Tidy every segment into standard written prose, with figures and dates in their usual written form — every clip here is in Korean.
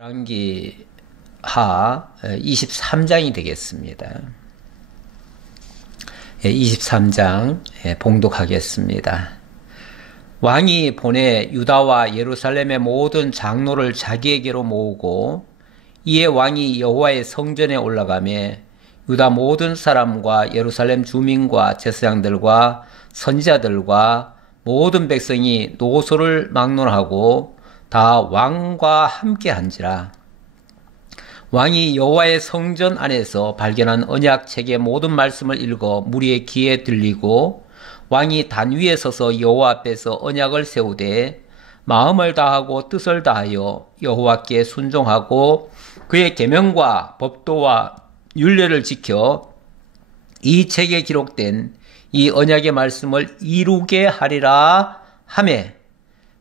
열왕기 하 23장이 되겠습니다. 23장 봉독하겠습니다. 왕이 보내 유다와 예루살렘의 모든 장로를 자기에게로 모으고 이에 왕이 여호와의 성전에 올라가매 유다 모든 사람과 예루살렘 주민과 제사장들과 선지자들과 모든 백성이 노소를 막론하고 다 왕과 함께 한지라. 왕이 여호와의 성전 안에서 발견한 언약책의 모든 말씀을 읽어 무리의 귀에 들리고 왕이 단 위에 서서 여호와 앞에서 언약을 세우되 마음을 다하고 뜻을 다하여 여호와께 순종하고 그의 계명과 법도와 율례를 지켜 이 책에 기록된 이 언약의 말씀을 이루게 하리라 하매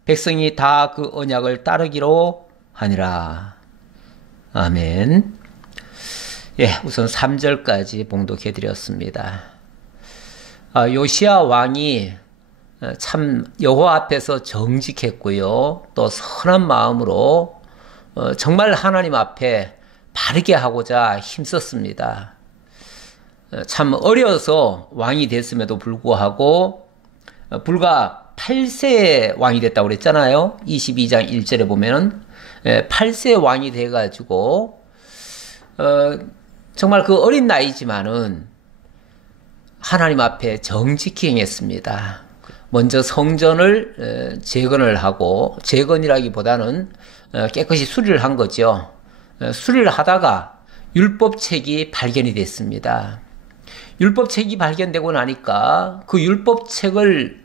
백성이 다 그 언약을 따르기로 하니라. 아멘. 우선 3절까지 봉독해 드렸습니다. 요시야 왕이 참 여호와 앞에서 정직했고요. 또 선한 마음으로 정말 하나님 앞에 바르게 하고자 힘썼습니다. 참 어려서 왕이 됐음에도 불구하고 불과 8세 왕이 됐다고 그랬잖아요. 22장 1절에 보면은 8세 왕이 돼가지고 정말 그 어린 나이지만은 하나님 앞에 정직히 행했습니다. 먼저 성전을 재건을 하고, 재건이라기보다는 깨끗이 수리를 한 거죠. 수리를 하다가 율법책이 발견이 됐습니다. 율법책이 발견되고 나니까 그 율법책을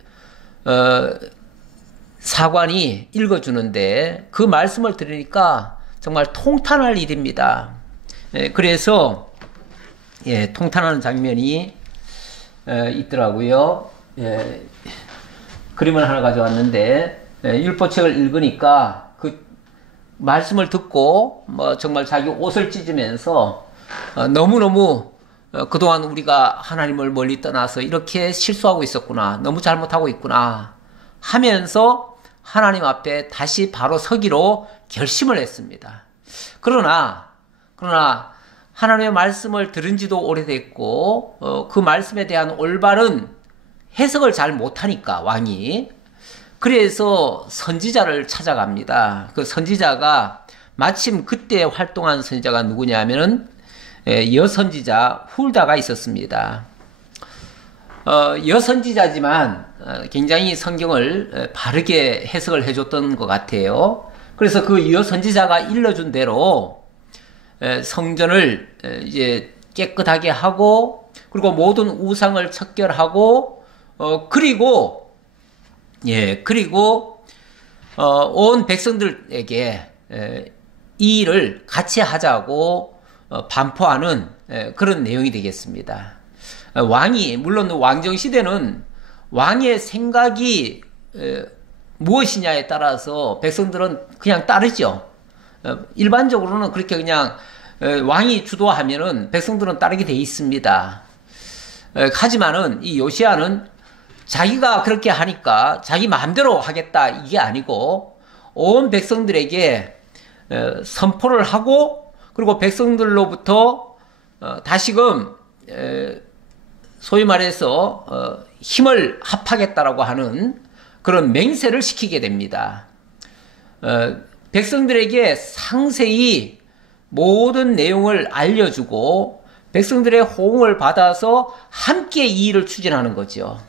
사관이 읽어주는데 그 말씀을 들으니까 정말 통탄할 일입니다. 그래서 통탄하는 장면이 있더라고요. 그림을 하나 가져왔는데 율법책을 읽으니까 그 말씀을 듣고 정말 자기 옷을 찢으면서 너무너무 그동안 우리가 하나님을 멀리 떠나서 이렇게 실수하고 있었구나, 너무 잘못하고 있구나 하면서 하나님 앞에 다시 바로 서기로 결심을 했습니다. 그러나 하나님의 말씀을 들은 지도 오래됐고 그 말씀에 대한 올바른 해석을 잘 못하니까 왕이 그래서 선지자를 찾아갑니다. 그 선지자가 마침 그때 활동한 선지자가 누구냐면은 여선지자 훌다가 있었습니다. 여선지자지만 굉장히 성경을 바르게 해석을 해줬던 것 같아요. 그래서 그 여선지자가 일러준 대로 성전을 이제 깨끗하게 하고 그리고 모든 우상을 척결하고 그리고 온 백성들에게 이 일을 같이 하자고 반포하는 그런 내용이 되겠습니다. 왕이 물론 왕정시대는 왕의 생각이 무엇이냐에 따라서 백성들은 그냥 따르죠. 일반적으로는 그렇게 그냥 왕이 주도하면은 백성들은 따르게 돼 있습니다. 하지만은 이 요시야는 자기가 그렇게 하니까 자기 마음대로 하겠다 이게 아니고 온 백성들에게 선포를 하고 그리고 백성들로부터 다시금 소위 말해서 힘을 합하겠다라고 하는 그런 맹세를 시키게 됩니다. 백성들에게 상세히 모든 내용을 알려주고 백성들의 호응을 받아서 함께 이 일을 추진하는 거죠.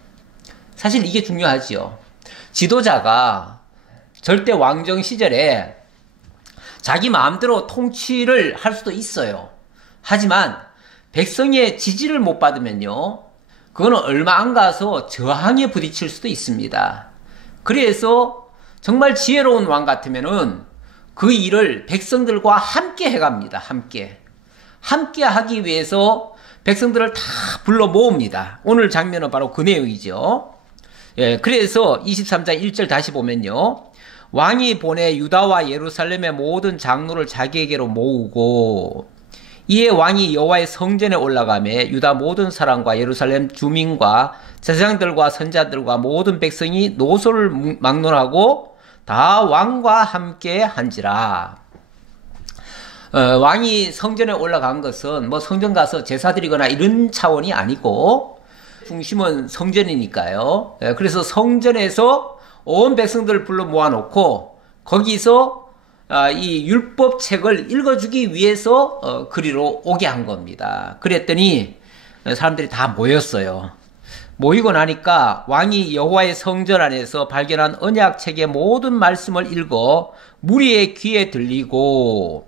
사실 이게 중요하지요. 지도자가 절대 왕정 시절에 자기 마음대로 통치를 할 수도 있어요. 하지만 백성의 지지를 못 받으면요, 그거는 얼마 안 가서 저항에 부딪힐 수도 있습니다. 그래서 정말 지혜로운 왕 같으면은 그 일을 백성들과 함께 해갑니다. 함께 하기 위해서 백성들을 다 불러 모읍니다. 오늘 장면은 바로 그 내용이죠. 그래서 23장 1절 다시 보면요. 왕이 보내 유다와 예루살렘의 모든 장로를 자기에게로 모으고 이에 왕이 여호와의 성전에 올라가매 유다 모든 사람과 예루살렘 주민과 제사장들과 선자들과 모든 백성이 노소를 막론하고 다 왕과 함께 한지라. 왕이 성전에 올라간 것은 뭐 성전 가서 제사 드리거나 이런 차원이 아니고 중심은 성전이니까요. 그래서 성전에서 온 백성들을 불러 모아놓고 거기서 이 율법책을 읽어주기 위해서 그리로 오게 한 겁니다. 그랬더니 사람들이 다 모였어요. 모이고 나니까 왕이 여호와의 성전 안에서 발견한 언약책의 모든 말씀을 읽어 무리의 귀에 들리고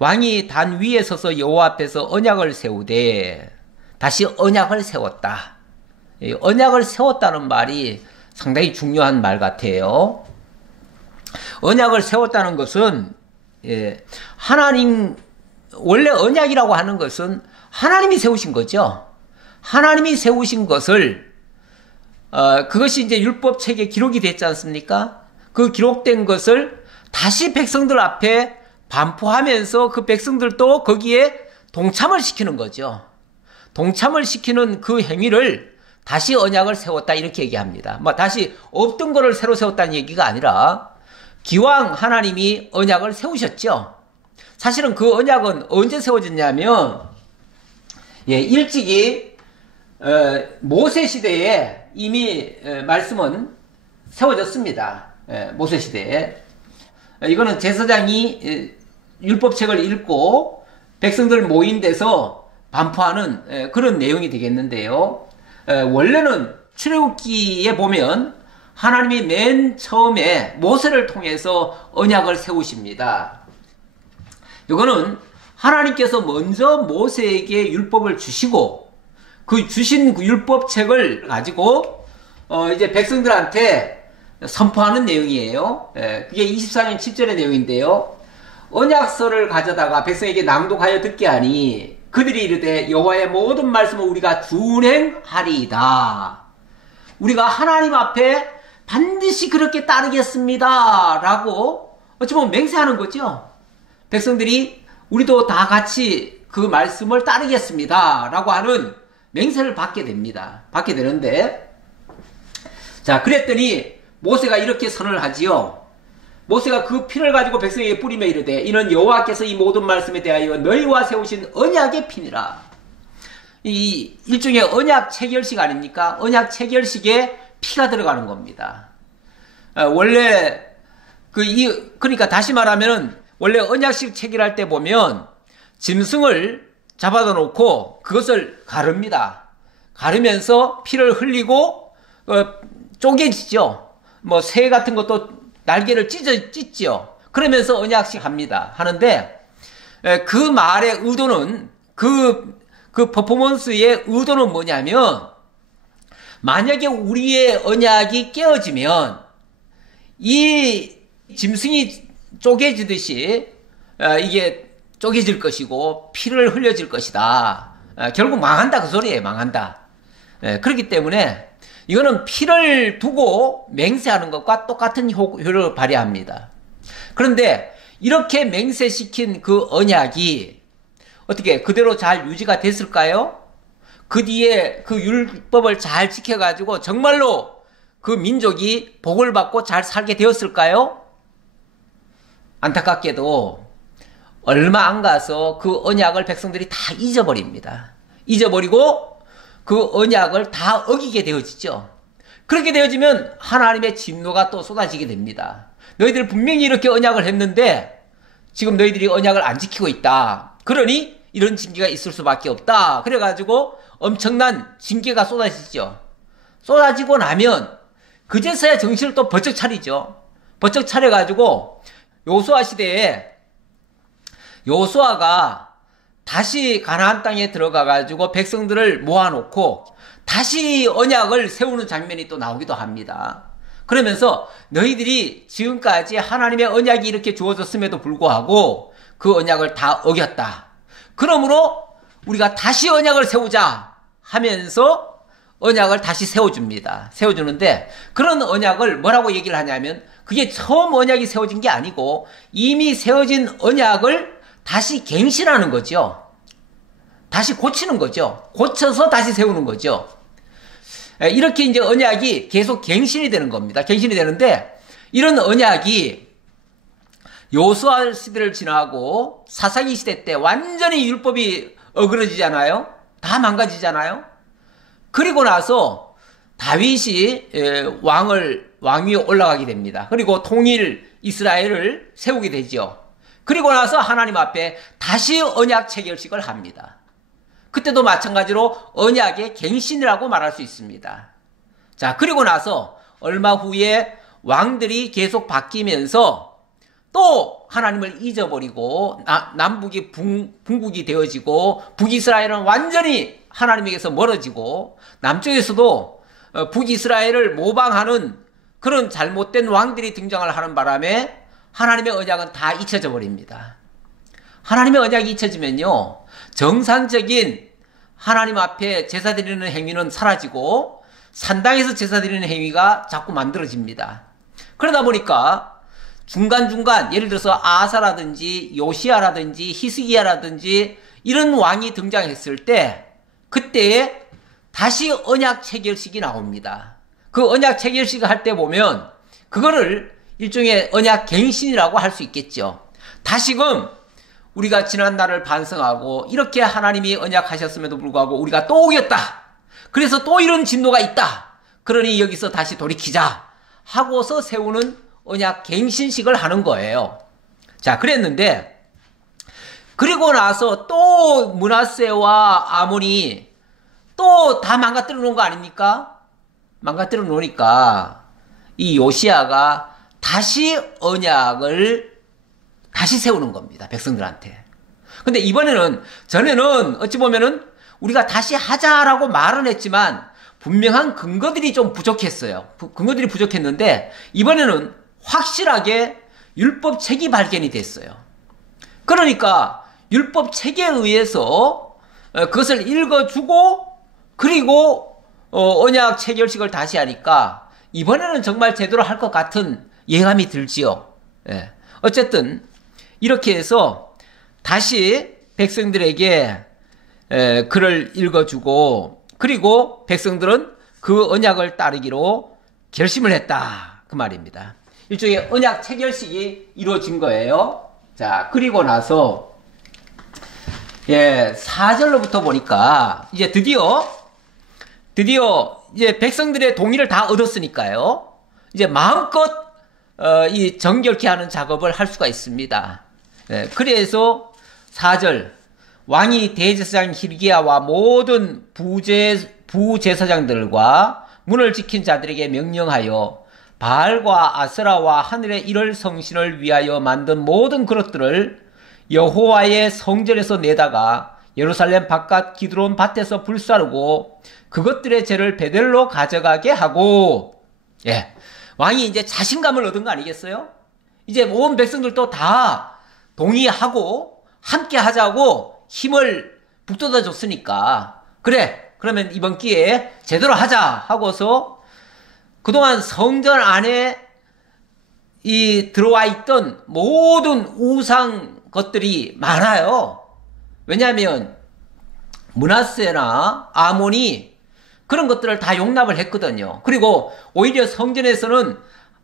왕이 단 위에 서서 여호와 앞에서 언약을 세우되 다시 언약을 세웠다. 언약을 세웠다는 말이 상당히 중요한 말 같아요. 언약을 세웠다는 것은 하나님 원래 언약이라고 하는 것은 하나님이 세우신 거죠. 하나님이 세우신 것을 그것이 이제 율법책에 기록이 됐지 않습니까? 그 기록된 것을 다시 백성들 앞에 반포하면서 그 백성들도 거기에 동참을 시키는 거죠. 동참을 시키는 그 행위를 다시 언약을 세웠다 이렇게 얘기합니다. 뭐 다시 없던 거를 새로 세웠다는 얘기가 아니라 기왕 하나님이 언약을 세우셨죠. 사실은 그 언약은 언제 세워졌냐면 일찍이 모세 시대에 이미 말씀은 세워졌습니다. 모세 시대에. 이거는 제사장이 율법책을 읽고 백성들 모인 데서 반포하는 그런 내용이 되겠는데요. 원래는 출애굽기에 보면 하나님이 맨 처음에 모세를 통해서 언약을 세우십니다. 이거는 하나님께서 먼저 모세에게 율법을 주시고 그 주신 그 율법책을 가지고 이제 백성들한테 선포하는 내용이에요. 그게 24년 7절의 내용인데요. 언약서를 가져다가 백성에게 낭독하여 듣게 하니 그들이 이르되 여호와의 모든 말씀을 우리가 준행하리이다. 우리가 하나님 앞에 반드시 그렇게 따르겠습니다. 라고 어찌 보면 맹세하는 거죠. 백성들이 우리도 다 같이 그 말씀을 따르겠습니다. 라고 하는 맹세를 받게 됩니다. 받게 되는데 자 그랬더니 모세가 이렇게 선언을 하지요. 모세가 그 피를 가지고 백성에게 뿌리며 이르되 이는 여호와께서 이 모든 말씀에 대하여 너희와 세우신 언약의 피니라. 이 일종의 언약 체결식 아닙니까? 언약 체결식에 피가 들어가는 겁니다. 원래 그러니까 다시 말하면 원래 언약식 체결할 때 보면 짐승을 잡아다 놓고 그것을 가릅니다. 가르면서 피를 흘리고 쪼개지죠. 뭐 새 같은 것도 날개를 찢죠. 그러면서 언약식 합니다. 하는데 그 말의 의도는 그 퍼포먼스의 의도는 뭐냐면 만약에 우리의 언약이 깨어지면 이 짐승이 쪼개지듯이 이게 쪼개질 것이고 피를 흘려질 것이다. 결국 망한다 그 소리예요. 망한다. 그렇기 때문에 이거는 피를 두고 맹세하는 것과 똑같은 효력을 발휘합니다. 그런데 이렇게 맹세시킨 그 언약이 어떻게 그대로 잘 유지가 됐을까요? 그 뒤에 그 율법을 잘 지켜가지고 정말로 그 민족이 복을 받고 잘 살게 되었을까요? 안타깝게도 얼마 안 가서 그 언약을 백성들이 다 잊어버립니다. 잊어버리고 그 언약을 다 어기게 되어지죠. 그렇게 되어지면 하나님의 진노가 또 쏟아지게 됩니다. 너희들 분명히 이렇게 언약을 했는데 지금 너희들이 언약을 안 지키고 있다. 그러니 이런 징계가 있을 수밖에 없다. 그래가지고 엄청난 징계가 쏟아지죠. 쏟아지고 나면 그제서야 정신을 또 번쩍 차리죠. 번쩍 차려가지고 여호수아 시대에 여호수아가 다시 가나안 땅에 들어가가지고 백성들을 모아놓고 다시 언약을 세우는 장면이 또 나오기도 합니다. 그러면서 너희들이 지금까지 하나님의 언약이 이렇게 주어졌음에도 불구하고 그 언약을 다 어겼다. 그러므로 우리가 다시 언약을 세우자 하면서 언약을 다시 세워줍니다. 세워주는데 그런 언약을 뭐라고 얘기를 하냐면 그게 처음 언약이 세워진 게 아니고 이미 세워진 언약을 다시 갱신하는 거죠. 다시 고치는 거죠. 고쳐서 다시 세우는 거죠. 이렇게 이제 언약이 계속 갱신이 되는 겁니다. 갱신이 되는데 이런 언약이 여호수아 시대를 지나고 사사기 시대 때 완전히 율법이 어그러지잖아요. 다 망가지잖아요. 그리고 나서 다윗이 왕 위에 올라가게 됩니다. 그리고 통일 이스라엘을 세우게 되죠. 그리고 나서 하나님 앞에 다시 언약 체결식을 합니다. 그때도 마찬가지로 언약의 갱신이라고 말할 수 있습니다. 자, 그리고 나서 얼마 후에 왕들이 계속 바뀌면서 또 하나님을 잊어버리고 남북이 분국이 되어지고 북이스라엘은 완전히 하나님에게서 멀어지고 남쪽에서도 북이스라엘을 모방하는 그런 잘못된 왕들이 등장을 하는 바람에 하나님의 언약은 다 잊혀져 버립니다. 하나님의 언약이 잊혀지면요, 정상적인 하나님 앞에 제사 드리는 행위는 사라지고 산당에서 제사 드리는 행위가 자꾸 만들어집니다. 그러다 보니까 중간중간 예를 들어서 아사라든지 요시아라든지 히스기야라든지 이런 왕이 등장했을 때 그때에 다시 언약 체결식이 나옵니다. 그 언약 체결식을 할 때 보면 그거를 일종의 언약 갱신이라고 할 수 있겠죠. 다시금 우리가 지난 날을 반성하고 이렇게 하나님이 언약하셨음에도 불구하고 우리가 또 어겼다. 그래서 또 이런 진노가 있다. 그러니 여기서 다시 돌이키자 하고서 세우는 언약 갱신식을 하는 거예요. 자, 그랬는데 그리고 나서 또 므낫세와 아몬이 또 다 망가뜨려 놓은 거 아닙니까? 망가뜨려 놓으니까 이 요시아가 다시 언약을 다시 세우는 겁니다. 백성들한테. 근데 이번에는, 전에는 어찌 보면은 우리가 다시 하자라고 말은 했지만 분명한 근거들이 좀 부족했어요. 근거들이 부족했는데 이번에는 확실하게 율법 책이 발견이 됐어요. 그러니까 율법 책에 의해서 그것을 읽어주고 그리고 언약 체결식을 다시 하니까 이번에는 정말 제대로 할 것 같은 예감이 들지요. 예. 어쨌든 이렇게 해서 다시 백성들에게 글을 읽어주고 그리고 백성들은 그 언약을 따르기로 결심을 했다. 그 말입니다. 일종의 언약 체결식이 이루어진 거예요. 자, 그리고 나서 4절로부터 보니까 이제 드디어 이제 백성들의 동의를 다 얻었으니까요. 이제 마음껏 이 정결케 하는 작업을 할 수가 있습니다. 그래서 4절 왕이 대제사장 hil기야와 모든 부제사장들과 문을 지킨 자들에게 명령하여 바알과 아세라와 하늘의 일월 성신을 위하여 만든 모든 그릇들을 여호와의 성전에서 내다가 예루살렘 바깥 기드론 밭에서 불사르고 그것들의 죄를 베델로 가져가게 하고, 왕이 이제 자신감을 얻은 거 아니겠어요? 이제 온 백성들도 다 동의하고 함께 하자고 힘을 북돋아 줬으니까, 그래, 그러면 이번 기회에 제대로 하자 하고서 그동안 성전 안에 들어와 있던 모든 우상 것들이 많아요. 왜냐하면 므낫세나 아몬이 그런 것들을 다 용납을 했거든요. 그리고 오히려 성전에서는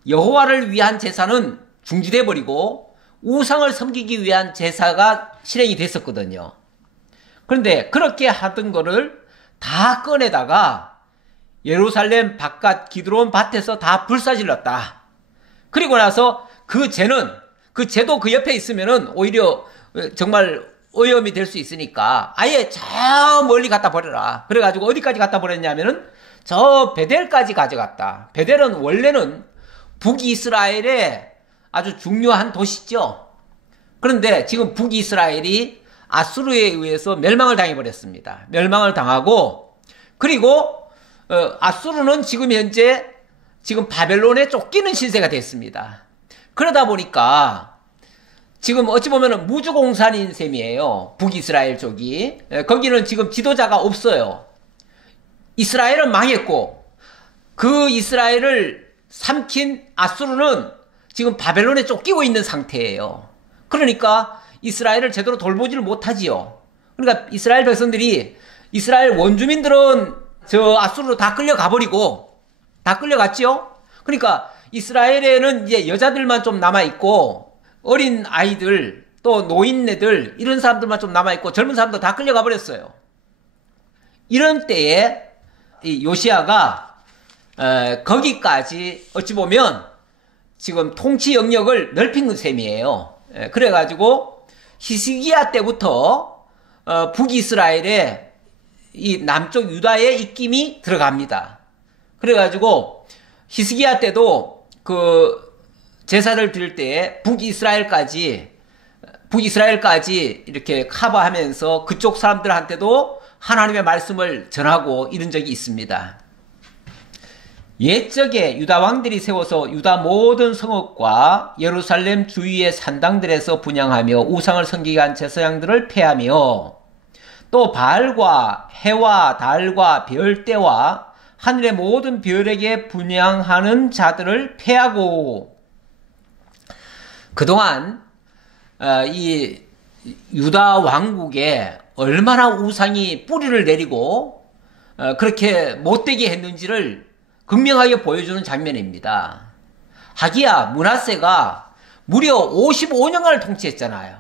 여호와를 위한 제사는 중지돼 버리고 우상을 섬기기 위한 제사가 실행이 됐었거든요. 그런데 그렇게 하던 거를 다 꺼내다가 예루살렘 바깥 기드론 밭에서 다 불사질렀다. 그리고 나서 그 죄도 그 옆에 있으면은 오히려 정말 오염이 될 수 있으니까 아예 저 멀리 갖다 버려라. 그래가지고 어디까지 갖다 버렸냐면은 저 베델까지 가져갔다. 베델은 원래는 북이스라엘의 아주 중요한 도시죠. 그런데 지금 북이스라엘이 아수르에 의해서 멸망을 당해버렸습니다. 멸망을 당하고 그리고 아수르는 지금 현재 바벨론에 쫓기는 신세가 됐습니다. 그러다 보니까 지금 어찌 보면은 무주공산인 셈이에요. 북이스라엘 쪽이. 거기는 지금 지도자가 없어요. 이스라엘은 망했고 그 이스라엘을 삼킨 아수르는 지금 바벨론에 쫓기고 있는 상태예요. 그러니까 이스라엘을 제대로 돌보지를 못하지요. 그러니까 이스라엘 백성들이, 이스라엘 원주민들은 저 아수르로 다 끌려가버리고 다 끌려갔지요. 그러니까 이스라엘에는 이제 여자들만 좀 남아있고 어린 아이들, 또 노인네들, 이런 사람들만 좀 남아있고 젊은 사람들 다 끌려가 버렸어요. 이런 때에 이 요시야가 거기까지 어찌 보면 지금 통치 영역을 넓힌 셈이에요. 그래가지고 히스기야 때부터 북이스라엘에 이 남쪽 유다의 입김이 들어갑니다. 그래가지고 히스기야 때도 그 제사를 드릴 때에 북이스라엘까지 이렇게 커버하면서 그쪽 사람들한테도 하나님의 말씀을 전하고 이런 적이 있습니다. 옛적에 유다 왕들이 세워서 유다 모든 성읍과 예루살렘 주위의 산당들에서 분향하며 우상을 섬기게 한 제사장들을 폐하며 또 바알과 해와 달과 별대와 하늘의 모든 별에게 분향하는 자들을 폐하고, 그동안 이 유다 왕국에 얼마나 우상이 뿌리를 내리고 그렇게 못되게 했는지를 극명하게 보여주는 장면입니다. 하기야 므낫세가 무려 55년간을 통치했잖아요.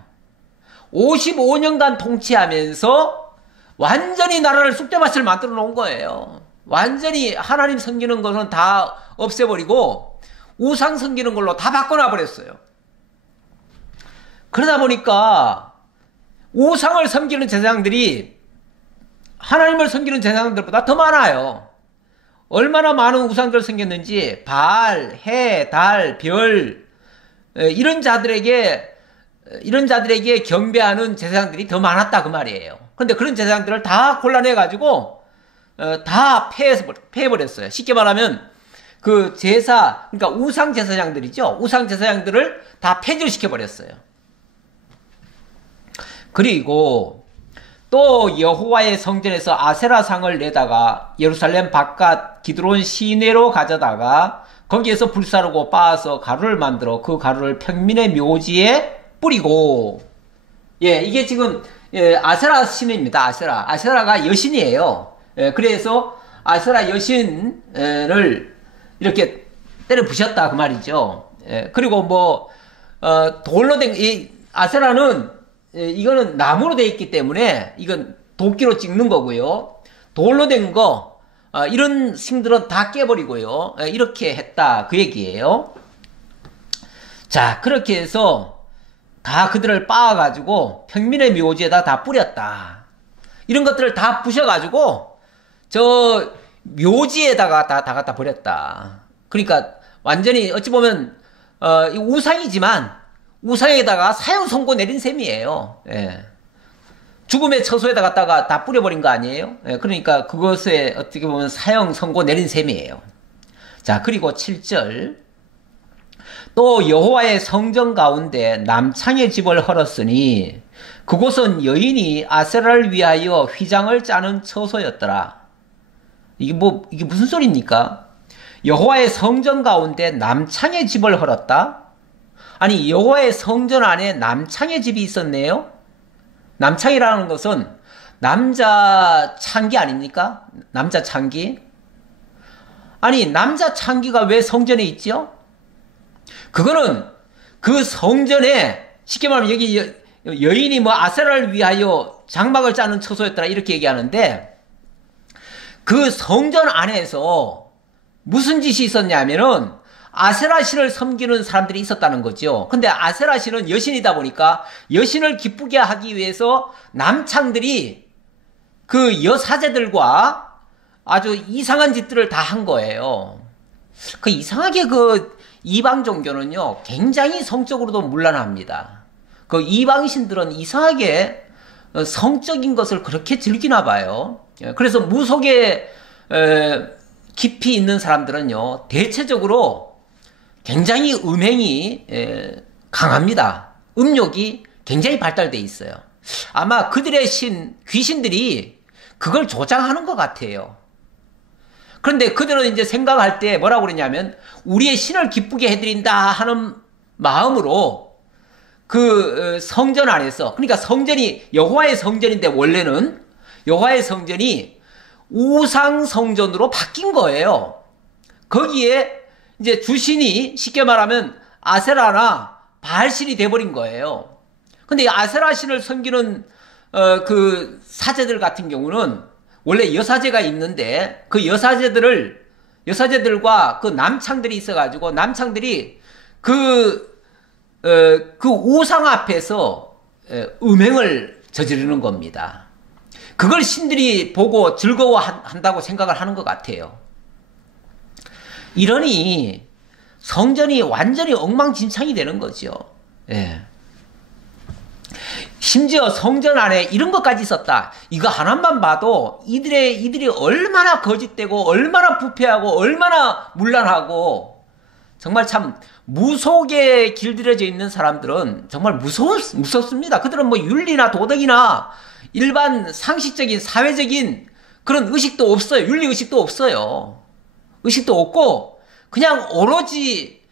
55년간 통치하면서 완전히 나라를 쑥대밭을 만들어 놓은 거예요. 완전히 하나님 섬기는 것은 다 없애버리고 우상 섬기는 걸로 다 바꿔놔 버렸어요. 그러다 보니까 우상을 섬기는 제사장들이 하나님을 섬기는 제사장들보다 더 많아요. 얼마나 많은 우상들을 섬겼는지 바알, 해, 달, 별 이런 자들에게 경배하는 제사장들이 더 많았다 그 말이에요. 그런데 그런 제사장들을 다 골라내가지고 다 폐해버렸어요. 쉽게 말하면 그 제사, 그러니까 우상 제사장들이죠. 우상 제사장들을 다 폐질시켜버렸어요. 그리고 또 여호와의 성전에서 아세라상을 내다가 예루살렘 바깥 기드론 시내로 가져다가 거기에서 불사르고 빻아서 가루를 만들어 그 가루를 평민의 묘지에 뿌리고, 이게 지금 아세라 신입니다. 아세라가 여신이에요. 그래서 아세라 여신을 이렇게 때려 부셨다 그 말이죠. 그리고 뭐 돌로 된 이 아세라는 이거는 나무로 되어 있기 때문에 이건 도끼로 찍는 거고요. 돌로 된 거 이런สิ่ง들은 다 깨버리고요. 이렇게 했다 그 얘기예요. 자, 그렇게 해서 다 그들을 빻아가지고 평민의 묘지에다 다 뿌렸다. 이런 것들을 다 부셔가지고 저 묘지에다가 다 갖다 버렸다. 그러니까 완전히 어찌 보면 우상이지만 우상에다가 사형 선고 내린 셈이에요. 죽음의 처소에다 갖다가 다 뿌려버린 거 아니에요? 그러니까 그것에 어떻게 보면 사형 선고 내린 셈이에요. 자, 그리고 7절. 또 여호와의 성전 가운데 남창의 집을 헐었으니 그곳은 여인이 아세라를 위하여 휘장을 짜는 처소였더라. 이게 무슨 소리입니까? 여호와의 성전 가운데 남창의 집을 헐었다? 아니, 여호와의 성전 안에 남창의 집이 있었네요? 남창이라는 것은 남자 창기 아닙니까? 남자 창기? 아니, 남자 창기가 왜 성전에 있죠? 그거는 그 성전에 쉽게 말하면 여기 여인이 뭐 아세라를 위하여 장막을 짜는 처소였더라 이렇게 얘기하는데, 그 성전 안에서 무슨 짓이 있었냐면은 아세라 신을 섬기는 사람들이 있었다는 거죠. 근데 아세라 신은 여신이다 보니까 여신을 기쁘게 하기 위해서 남창들이 그 여사제들과 아주 이상한 짓들을 다 한 거예요. 그 이상하게 그 이방 종교는요, 굉장히 성적으로도 문란합니다. 그 이방신들은 이상하게 성적인 것을 그렇게 즐기나 봐요. 그래서 무속에 깊이 있는 사람들은요, 대체적으로 굉장히 음행이 강합니다. 음욕이 굉장히 발달돼 있어요. 아마 그들의 귀신들이 그걸 조장하는 것 같아요. 그런데 그들은 이제 생각할 때 뭐라고 그러냐면, 우리의 신을 기쁘게 해드린다 하는 마음으로 그 성전 안에서, 그러니까 성전이 여호와의 성전인데 원래는 여호와의 성전이 우상 성전으로 바뀐 거예요. 거기에 이제 주신이 쉽게 말하면 아세라나 바알신이 돼버린 거예요. 근데 이 아세라 신을 섬기는 그 사제들 같은 경우는 원래 여사제가 있는데 그 여사제들과 그 남창들이 있어가지고 남창들이 그 우상 앞에서 음행을 저지르는 겁니다. 그걸 신들이 보고 즐거워한다고 생각을 하는 것 같아요. 이러니 성전이 완전히 엉망진창이 되는 거죠. 예. 심지어 성전 안에 이런 것까지 있었다. 이거 하나만 봐도 이들이 얼마나 거짓되고 얼마나 부패하고 얼마나 문란하고 정말 참 무속에 길들여져 있는 사람들은 정말 무섭습니다. 그들은 뭐 윤리나 도덕이나 일반 상식적인 사회적인 그런 의식도 없어요. 윤리의식도 없어요. 의식도 없고 그냥 오로지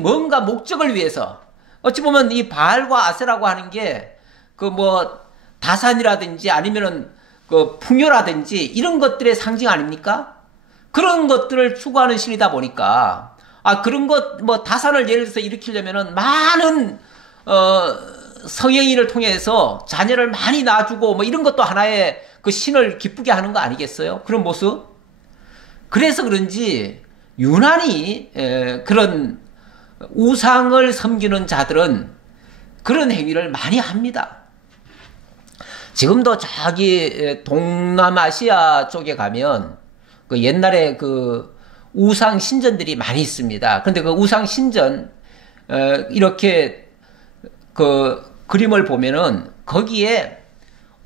뭔가 목적을 위해서 어찌 보면 이 바알과 아세라고 하는 게 그 뭐 다산이라든지 아니면은 그 풍요라든지 이런 것들의 상징 아닙니까? 그런 것들을 추구하는 신이다 보니까 그런 것 뭐 다산을 예를 들어서 일으키려면은 많은 성행위를 통해서 자녀를 많이 낳아주고 뭐 이런 것도 하나의 그 신을 기쁘게 하는 거 아니겠어요? 그런 모습. 그래서 그런지 유난히 그런 우상을 섬기는 자들은 그런 행위를 많이 합니다. 지금도 저기 동남아시아 쪽에 가면 그 옛날에 그 우상 신전들이 많이 있습니다. 근데 그 우상 신전 이렇게 그 그림을 보면은 거기에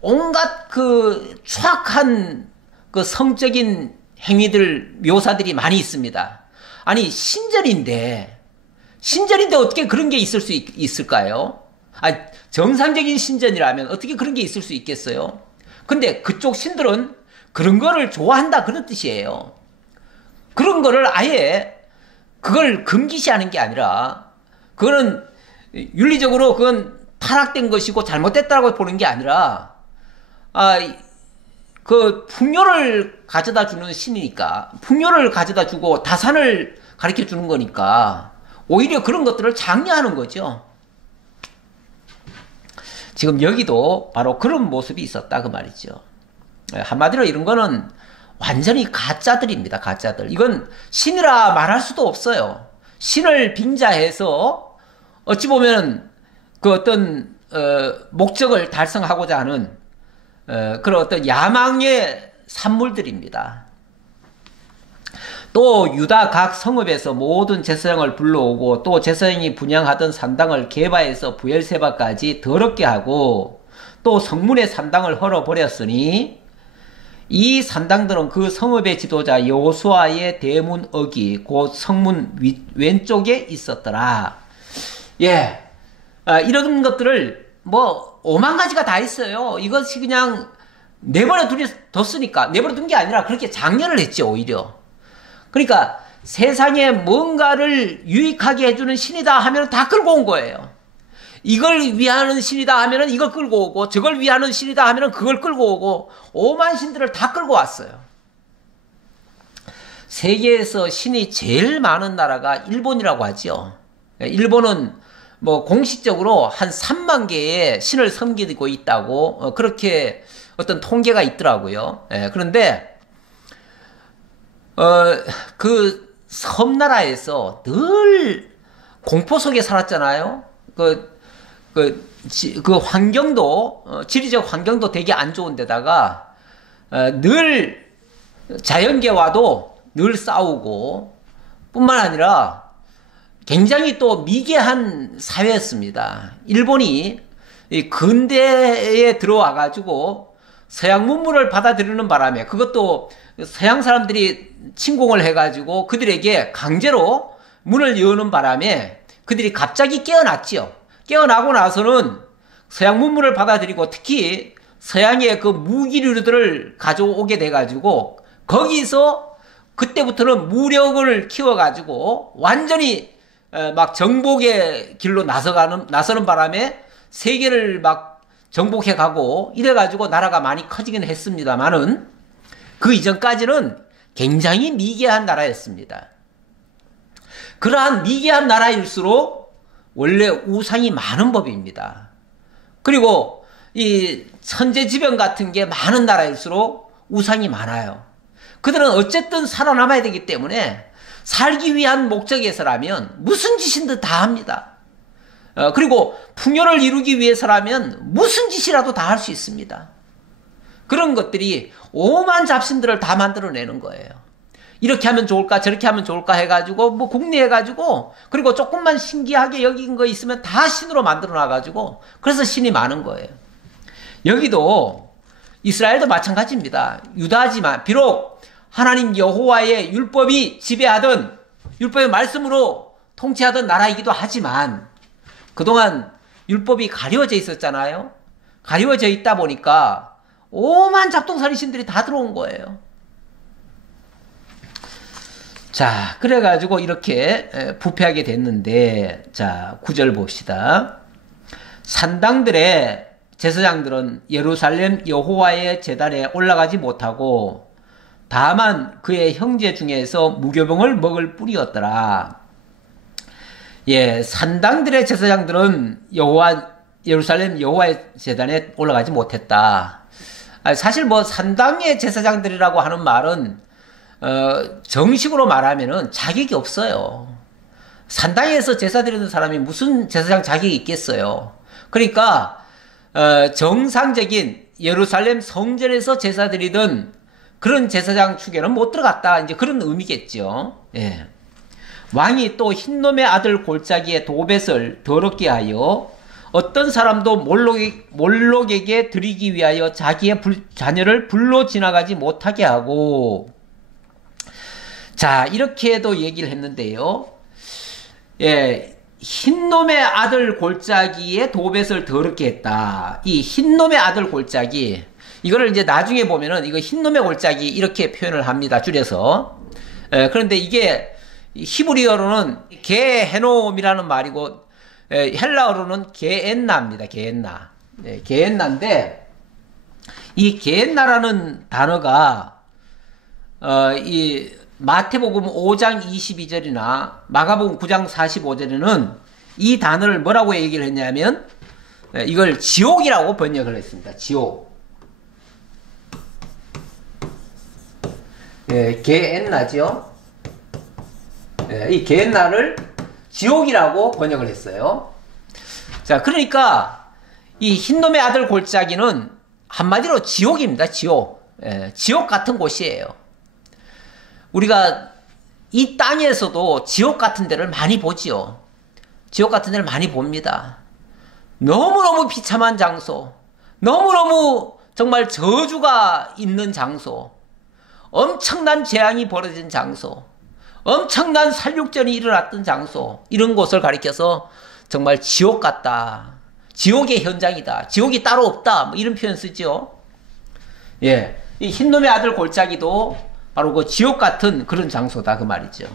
온갖 그 추악한 그 성적인 행위들 묘사들이 많이 있습니다. 아니 신전인데 어떻게 그런 게 있을 수 있을까요? 정상적인 신전이라면 어떻게 그런 게 있을 수 있겠어요? 근데 그쪽 신들은 그런 거를 좋아한다 그런 뜻이에요. 그런 거를 아예 그걸 금기시하는 게 아니라 그거는 윤리적으로 그건 타락된 것이고 잘못됐다고 보는 게 아니라 그 풍요를 가져다 주는 신이니까 풍요를 가져다 주고 다산을 가르쳐 주는 거니까 오히려 그런 것들을 장려하는 거죠. 지금 여기도 바로 그런 모습이 있었다 그 말이죠. 한마디로 이런 거는 완전히 가짜들입니다. 가짜들. 이건 신이라 말할 수도 없어요. 신을 빙자해서 어찌 보면 그 어떤 목적을 달성하고자 하는 그런 어떤 야망의 산물들입니다. 또 유다 각 성읍에서 모든 제사장을 불러오고 또 제사장이 분향하던 산당을 개바해서 부엘세바까지 더럽게 하고 또 성문의 산당을 헐어버렸으니 이 산당들은 그 성읍의 지도자 여호수아의 대문 어기 곧 성문 왼쪽에 있었더라. 예, 이런 것들을 뭐 5만 가지가 다 있어요. 이것이 그냥 내버려 뒀으니까 내버려 둔 게 아니라 그렇게 장려를 했죠. 오히려. 그러니까 세상에 뭔가를 유익하게 해주는 신이다 하면 다 끌고 온 거예요. 이걸 위하는 신이다 하면 이걸 끌고 오고 저걸 위하는 신이다 하면 그걸 끌고 오고 오만 신들을 다 끌고 왔어요. 세계에서 신이 제일 많은 나라가 일본이라고 하죠. 일본은 뭐 공식적으로 한 3만 개의 신을 섬기고 있다고 그렇게 어떤 통계가 있더라고요. 그런데 그 섬나라에서 늘 공포 속에 살았잖아요. 그 환경도, 지리적 환경도 되게 안 좋은 데다가, 늘 자연계와도 늘 싸우고, 뿐만 아니라 굉장히 또 미개한 사회였습니다. 일본이 이 근대에 들어와가지고 서양 문물을 받아들이는 바람에 그것도 서양 사람들이 침공을 해가지고 그들에게 강제로 문을 여는 바람에 그들이 갑자기 깨어났지요. 깨어나고 나서는 서양 문물을 받아들이고 특히 서양의 그 무기류들을 가져오게 돼가지고 거기서 그때부터는 무력을 키워가지고 완전히 막 정복의 길로 나서는 바람에 세계를 막 정복해가고 이래가지고 나라가 많이 커지긴 했습니다만은 그 이전까지는 굉장히 미개한 나라였습니다. 그러한 미개한 나라일수록 원래 우상이 많은 법입니다. 그리고 이 천재지변 같은 게 많은 나라일수록 우상이 많아요. 그들은 어쨌든 살아남아야 되기 때문에 살기 위한 목적에서라면 무슨 짓이든 다 합니다. 그리고 풍요를 이루기 위해서라면 무슨 짓이라도 다 할 수 있습니다. 그런 것들이 오만 잡신들을 다 만들어내는 거예요. 이렇게 하면 좋을까 저렇게 하면 좋을까 해가지고 뭐 궁리해가지고 그리고 조금만 신기하게 여긴 거 있으면 다 신으로 만들어놔가지고 그래서 신이 많은 거예요. 여기도 이스라엘도 마찬가지입니다. 유다지만 비록 하나님 여호와의 율법이 지배하던 율법의 말씀으로 통치하던 나라이기도 하지만 그동안 율법이 가려져 있었잖아요. 가려져 있다 보니까 오만 잡동사니 신들이 다 들어온 거예요. 자, 그래가지고 이렇게 부패하게 됐는데, 자, 9절 봅시다. 산당들의 제사장들은 예루살렘 여호와의 제단에 올라가지 못하고 다만 그의 형제 중에서 무교병을 먹을 뿐이었더라. 예, 산당들의 제사장들은 예루살렘 여호와의 제단에 올라가지 못했다. 사실 뭐 산당의 제사장들이라고 하는 말은 정식으로 말하면은 자격이 없어요. 산당에서 제사 드리는 사람이 무슨 제사장 자격이 있겠어요. 그러니까 정상적인 예루살렘 성전에서 제사 드리던 그런 제사장 축에는 못 들어갔다. 이제 그런 의미겠죠. 예. 왕이 또 흰놈의 아들 골짜기에 도벳을 더럽게 하여 어떤 사람도 몰록에게 드리기 위하여 자기의 자녀를 불로 지나가지 못하게 하고, 자, 이렇게도 얘기를 했는데요. 예, 흰놈의 아들 골짜기에 도벳을 더럽게 했다. 이 흰놈의 아들 골짜기, 이거를 이제 나중에 보면은 이거 흰놈의 골짜기 이렇게 표현을 합니다. 줄여서. 그런데 이게 히브리어로는 게헤놈이라는 말이고 헬라어로는 게엔나입니다. 게엔나. 네, 게엔나인데 이 게엔나라는 단어가 이 마태복음 5장 22절이나 마가복음 9장 45절에는 이 단어를 뭐라고 얘기를 했냐면 이걸 지옥이라고 번역을 했습니다. 지옥. 예, 게엔나죠. 예, 이 게엔나를 지옥이라고 번역을 했어요. 자, 그러니까 이 흰놈의 아들 골짜기는 한마디로 지옥입니다. 지옥. 예, 지옥 같은 곳이에요. 우리가 이 땅에서도 지옥 같은 데를 많이 보지요. 지옥 같은 데를 많이 봅니다. 너무너무 비참한 장소, 너무너무 정말 저주가 있는 장소, 엄청난 재앙이 벌어진 장소, 엄청난 살육전이 일어났던 장소, 이런 곳을 가리켜서 정말 지옥 같다, 지옥의 현장이다, 지옥이 따로 없다, 뭐 이런 표현 쓰죠. 예, 이 흰놈의 아들 골짜기도 바로 그 지옥 같은 그런 장소다 그 말이죠.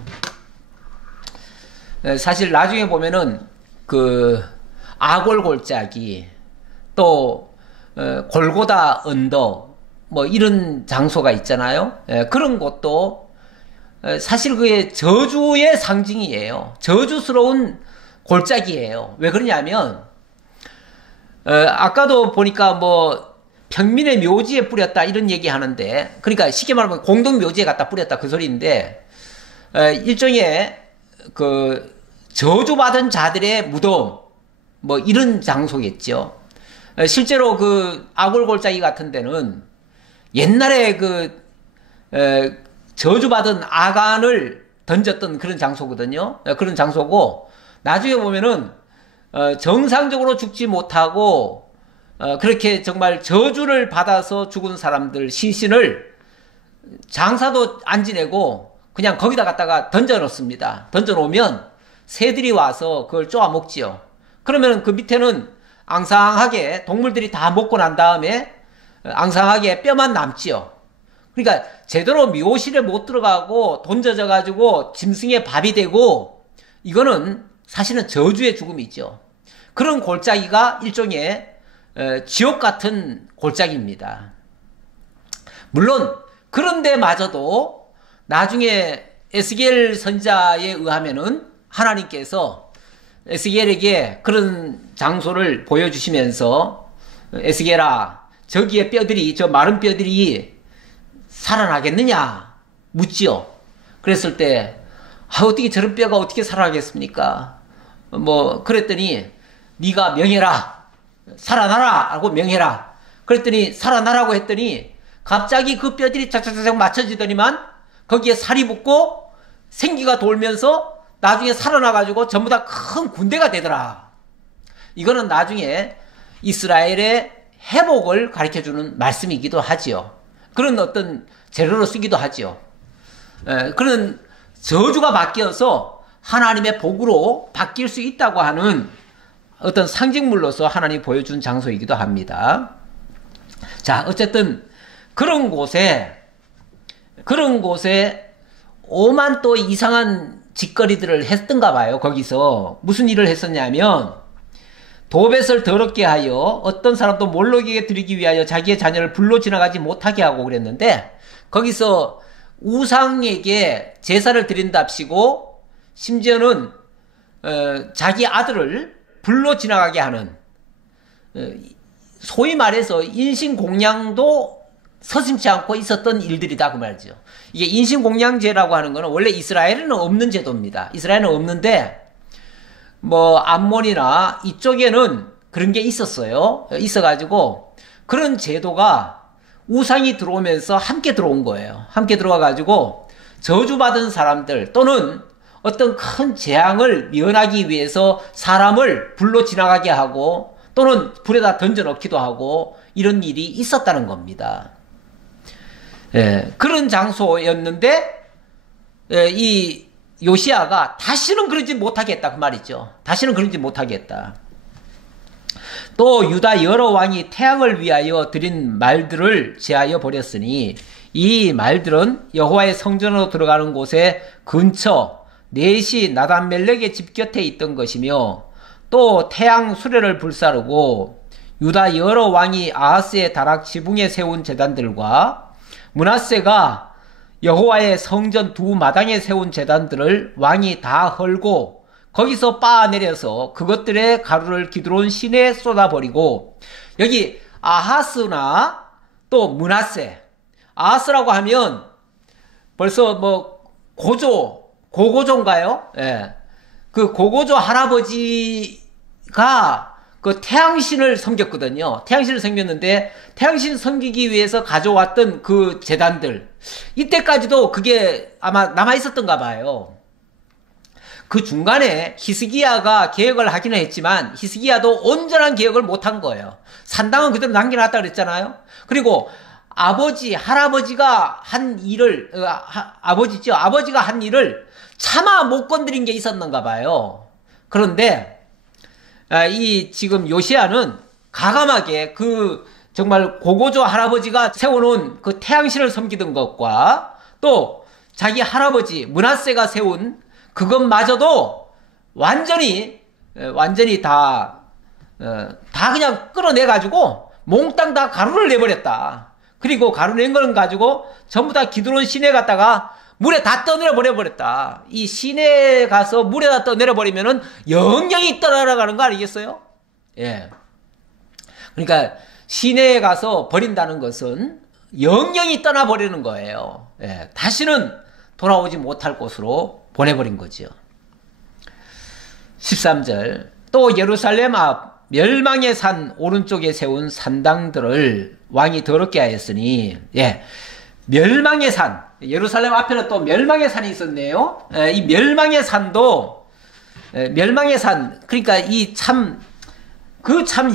사실 나중에 보면은 그 아골 골짜기, 또 골고다 언덕, 뭐 이런 장소가 있잖아요. 그런 곳도 사실 그게 저주의 상징이에요. 저주스러운 골짜기예요. 왜 그러냐면 아까도 보니까 뭐 평민의 묘지에 뿌렸다 이런 얘기 하는데, 그러니까 쉽게 말하면 공동 묘지에 갖다 뿌렸다 그 소리인데, 일종의 그 저주받은 자들의 무덤 뭐 이런 장소겠죠. 실제로 그 아골 골짜기 같은 데는 옛날에 그 저주받은 아간을 던졌던 그런 장소거든요. 그런 장소고, 나중에 보면은 정상적으로 죽지 못하고 그렇게 정말 저주를 받아서 죽은 사람들 시신을 장사도 안 지내고 그냥 거기다 갖다가 던져 놓습니다. 던져 놓으면 새들이 와서 그걸 쪼아 먹지요. 그러면 그 밑에는 앙상하게 동물들이 다 먹고 난 다음에 앙상하게 뼈만 남지요. 그러니까 제대로 묘실에 못 들어가고 던져져 가지고 짐승의 밥이 되고, 이거는 사실은 저주의 죽음이죠. 그런 골짜기가 일종의 지옥 같은 골짜기입니다. 물론 그런데마저도 나중에 에스겔 선지자에 의하면은 하나님께서 에스겔에게 그런 장소를 보여주시면서 에스겔아, 저기에 뼈들이, 저 마른 뼈들이 살아나겠느냐 묻지요. 그랬을 때 어떻게 저런 뼈가 어떻게 살아나겠습니까? 그랬더니 네가 명해라, 살아나라 하고 명해라. 그랬더니 살아나라고 했더니 갑자기 그 뼈들이 착착착 맞춰지더니만 거기에 살이 붙고 생기가 돌면서 나중에 살아나가지고 전부 다 큰 군대가 되더라. 이거는 나중에 이스라엘의 회복을 가르쳐주는 말씀이기도 하지요. 그런 어떤 재료로 쓰기도 하지요. 그런 저주가 바뀌어서 하나님의 복으로 바뀔 수 있다고 하는 어떤 상징물로서 하나님이 보여준 장소이기도 합니다. 자, 어쨌든 그런 곳에 오만 또 이상한 짓거리들을 했던가 봐요. 거기서 무슨 일을 했었냐면 도벳을 더럽게 하여 어떤 사람도 몰록에게 드리기 위하여 자기의 자녀를 불로 지나가지 못하게 하고 그랬는데, 거기서 우상에게 제사를 드린답시고 심지어는 자기 아들을 불로 지나가게 하는, 소위 말해서 인신공양도 서슴지 않고 있었던 일들이다 그 말이죠. 이게 인신공양제라고 하는 거는 원래 이스라엘에는 없는 제도입니다. 이스라엘은 없는데 암몬이나 이쪽에는 그런 게 있었어요. 있어가지고 그런 제도가 우상이 들어오면서 함께 들어온 거예요. 함께 들어와가지고 저주받은 사람들 또는 어떤 큰 재앙을 면하기 위해서 사람을 불로 지나가게 하고 또는 불에다 던져 넣기도 하고 이런 일이 있었다는 겁니다. 그런 장소였는데 이 요시야가 다시는 그러지 못하겠다 그 말이죠. 다시는 그러지 못하겠다. 또 유다 여러 왕이 태양을 위하여 드린 말들을 제하여 버렸으니 이 말들은 여호와의 성전으로 들어가는 곳에 근처 넷이 나단멜렉의 집 곁에 있던 것이며, 또 태양 수레를 불사르고 유다 여러 왕이 아하스의 다락 지붕에 세운 제단들과 므낫세가 여호와의 성전 두 마당에 세운 제단들을 왕이 다 헐고 거기서 빻아내려서 그것들의 가루를 기드론 시내에 쏟아버리고, 여기 아하스나 또 므낫세, 아하스라고 하면 벌써 고고조인가요? 예. 그 고고조 할아버지가 그 태양신을 섬겼거든요. 태양신을 섬겼는데 태양신 섬기기 위해서 가져왔던 그 제단들, 이때까지도 그게 아마 남아있었던가 봐요. 그 중간에 히스기야가 개혁을 하기는 했지만 히스기야도 온전한 개혁을 못한 거예요. 산당은 그대로 남겨놨다 그랬잖아요. 그리고 할아버지가 한 일을, 아버지가 한 일을 차마 못 건드린 게 있었는가 봐요. 그런데 이 지금 요시야는 가감하게 그 정말 고고조 할아버지가 세워놓은 그 태양신을 섬기던 것과 또 자기 할아버지 므낫세가 세운 그것마저도 완전히 다 그냥 끌어내가지고 몽땅 다 가루를 내버렸다. 그리고 가루 낸 거는 가지고 전부 다 기드론 시내 갔다가 물에 다 떠내려 버렸다. 이 시내에 가서 물에다 떠내려 버리면은 영영이 떠나가는 거 아니겠어요? 예. 그러니까 시내에 가서 버린다는 것은 영영이 떠나버리는 거예요. 예. 다시는 돌아오지 못할 곳으로 보내버린 거지요. 13절. 또 예루살렘 앞 멸망의 산 오른쪽에 세운 산당들을 왕이 더럽게 하였으니, 예. 멸망의 산, 예루살렘 앞에는 또 멸망의 산이 있었네요. 이 멸망의 산도, 멸망의 산, 그러니까 참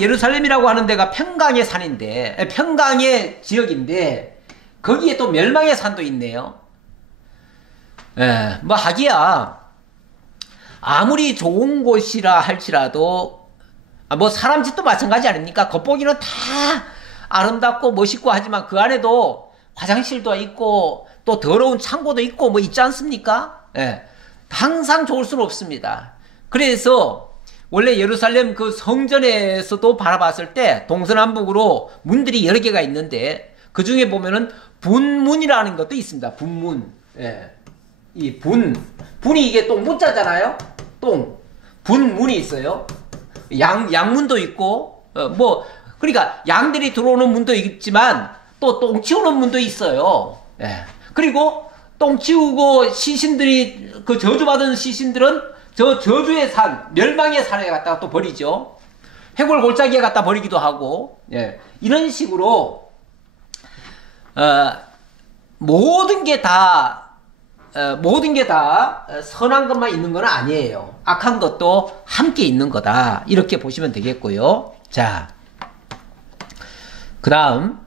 예루살렘이라고 하는 데가 평강의 산인데, 평강의 지역인데, 거기에 또 멸망의 산도 있네요. 하기야, 아무리 좋은 곳이라 할지라도, 사람 짓도 마찬가지 아닙니까? 겉보기는 다 아름답고 멋있고 하지만 그 안에도 화장실도 있고 또 더러운 창고도 있고 있지 않습니까? 예. 항상 좋을 수는 없습니다. 그래서 원래 예루살렘 그 성전에서도 바라봤을 때 동서남북으로 문들이 여러 개가 있는데 그 중에 보면은 분문이라는 것도 있습니다. 분문. 예. 이 분이 이게 또 문자잖아요. 분문이 있어요. 양문도 있고, 그러니까 양들이 들어오는 문도 있지만, 또 똥 치우는 문도 있어요. 예. 그리고 똥 치우고 시신들이, 그 저주받은 시신들은 저 저주의 산, 멸망의 산에 갖다가 또 버리죠. 해골 골짜기에 갖다 버리기도 하고, 예. 이런 식으로, 모든 게 다 선한 것만 있는 건 아니에요. 악한 것도 함께 있는 거다. 이렇게 보시면 되겠고요. 자, 그 다음,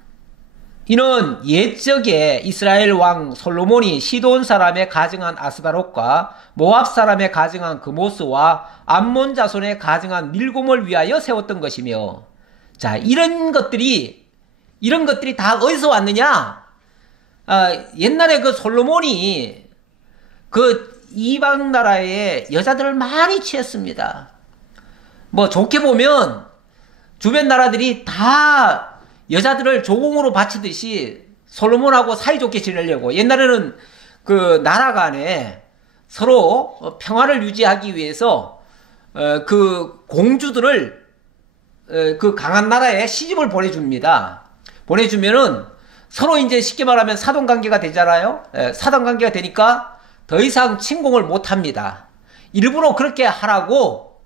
이는 옛적에 이스라엘 왕 솔로몬이 시돈 사람의 가증한 아스다롯과 모압 사람의 가증한 그모스와 암몬 자손의 가증한 밀곰을 위하여 세웠던 것이며, 자, 이런 것들이 다 어디서 왔느냐? 옛날에 그 솔로몬이 그 이방 나라의 여자들을 많이 취했습니다. 뭐 좋게 보면 주변 나라들이 다 여자들을 조공으로 바치듯이 솔로몬하고 사이좋게 지내려고, 옛날에는 그 나라 간에 서로 평화를 유지하기 위해서 그 공주들을 그 강한 나라에 시집을 보내줍니다. 보내주면은 서로 이제 쉽게 말하면 사돈관계가 되잖아요. 사돈관계가 되니까 더 이상 침공을 못 합니다. 일부러 그렇게 하라고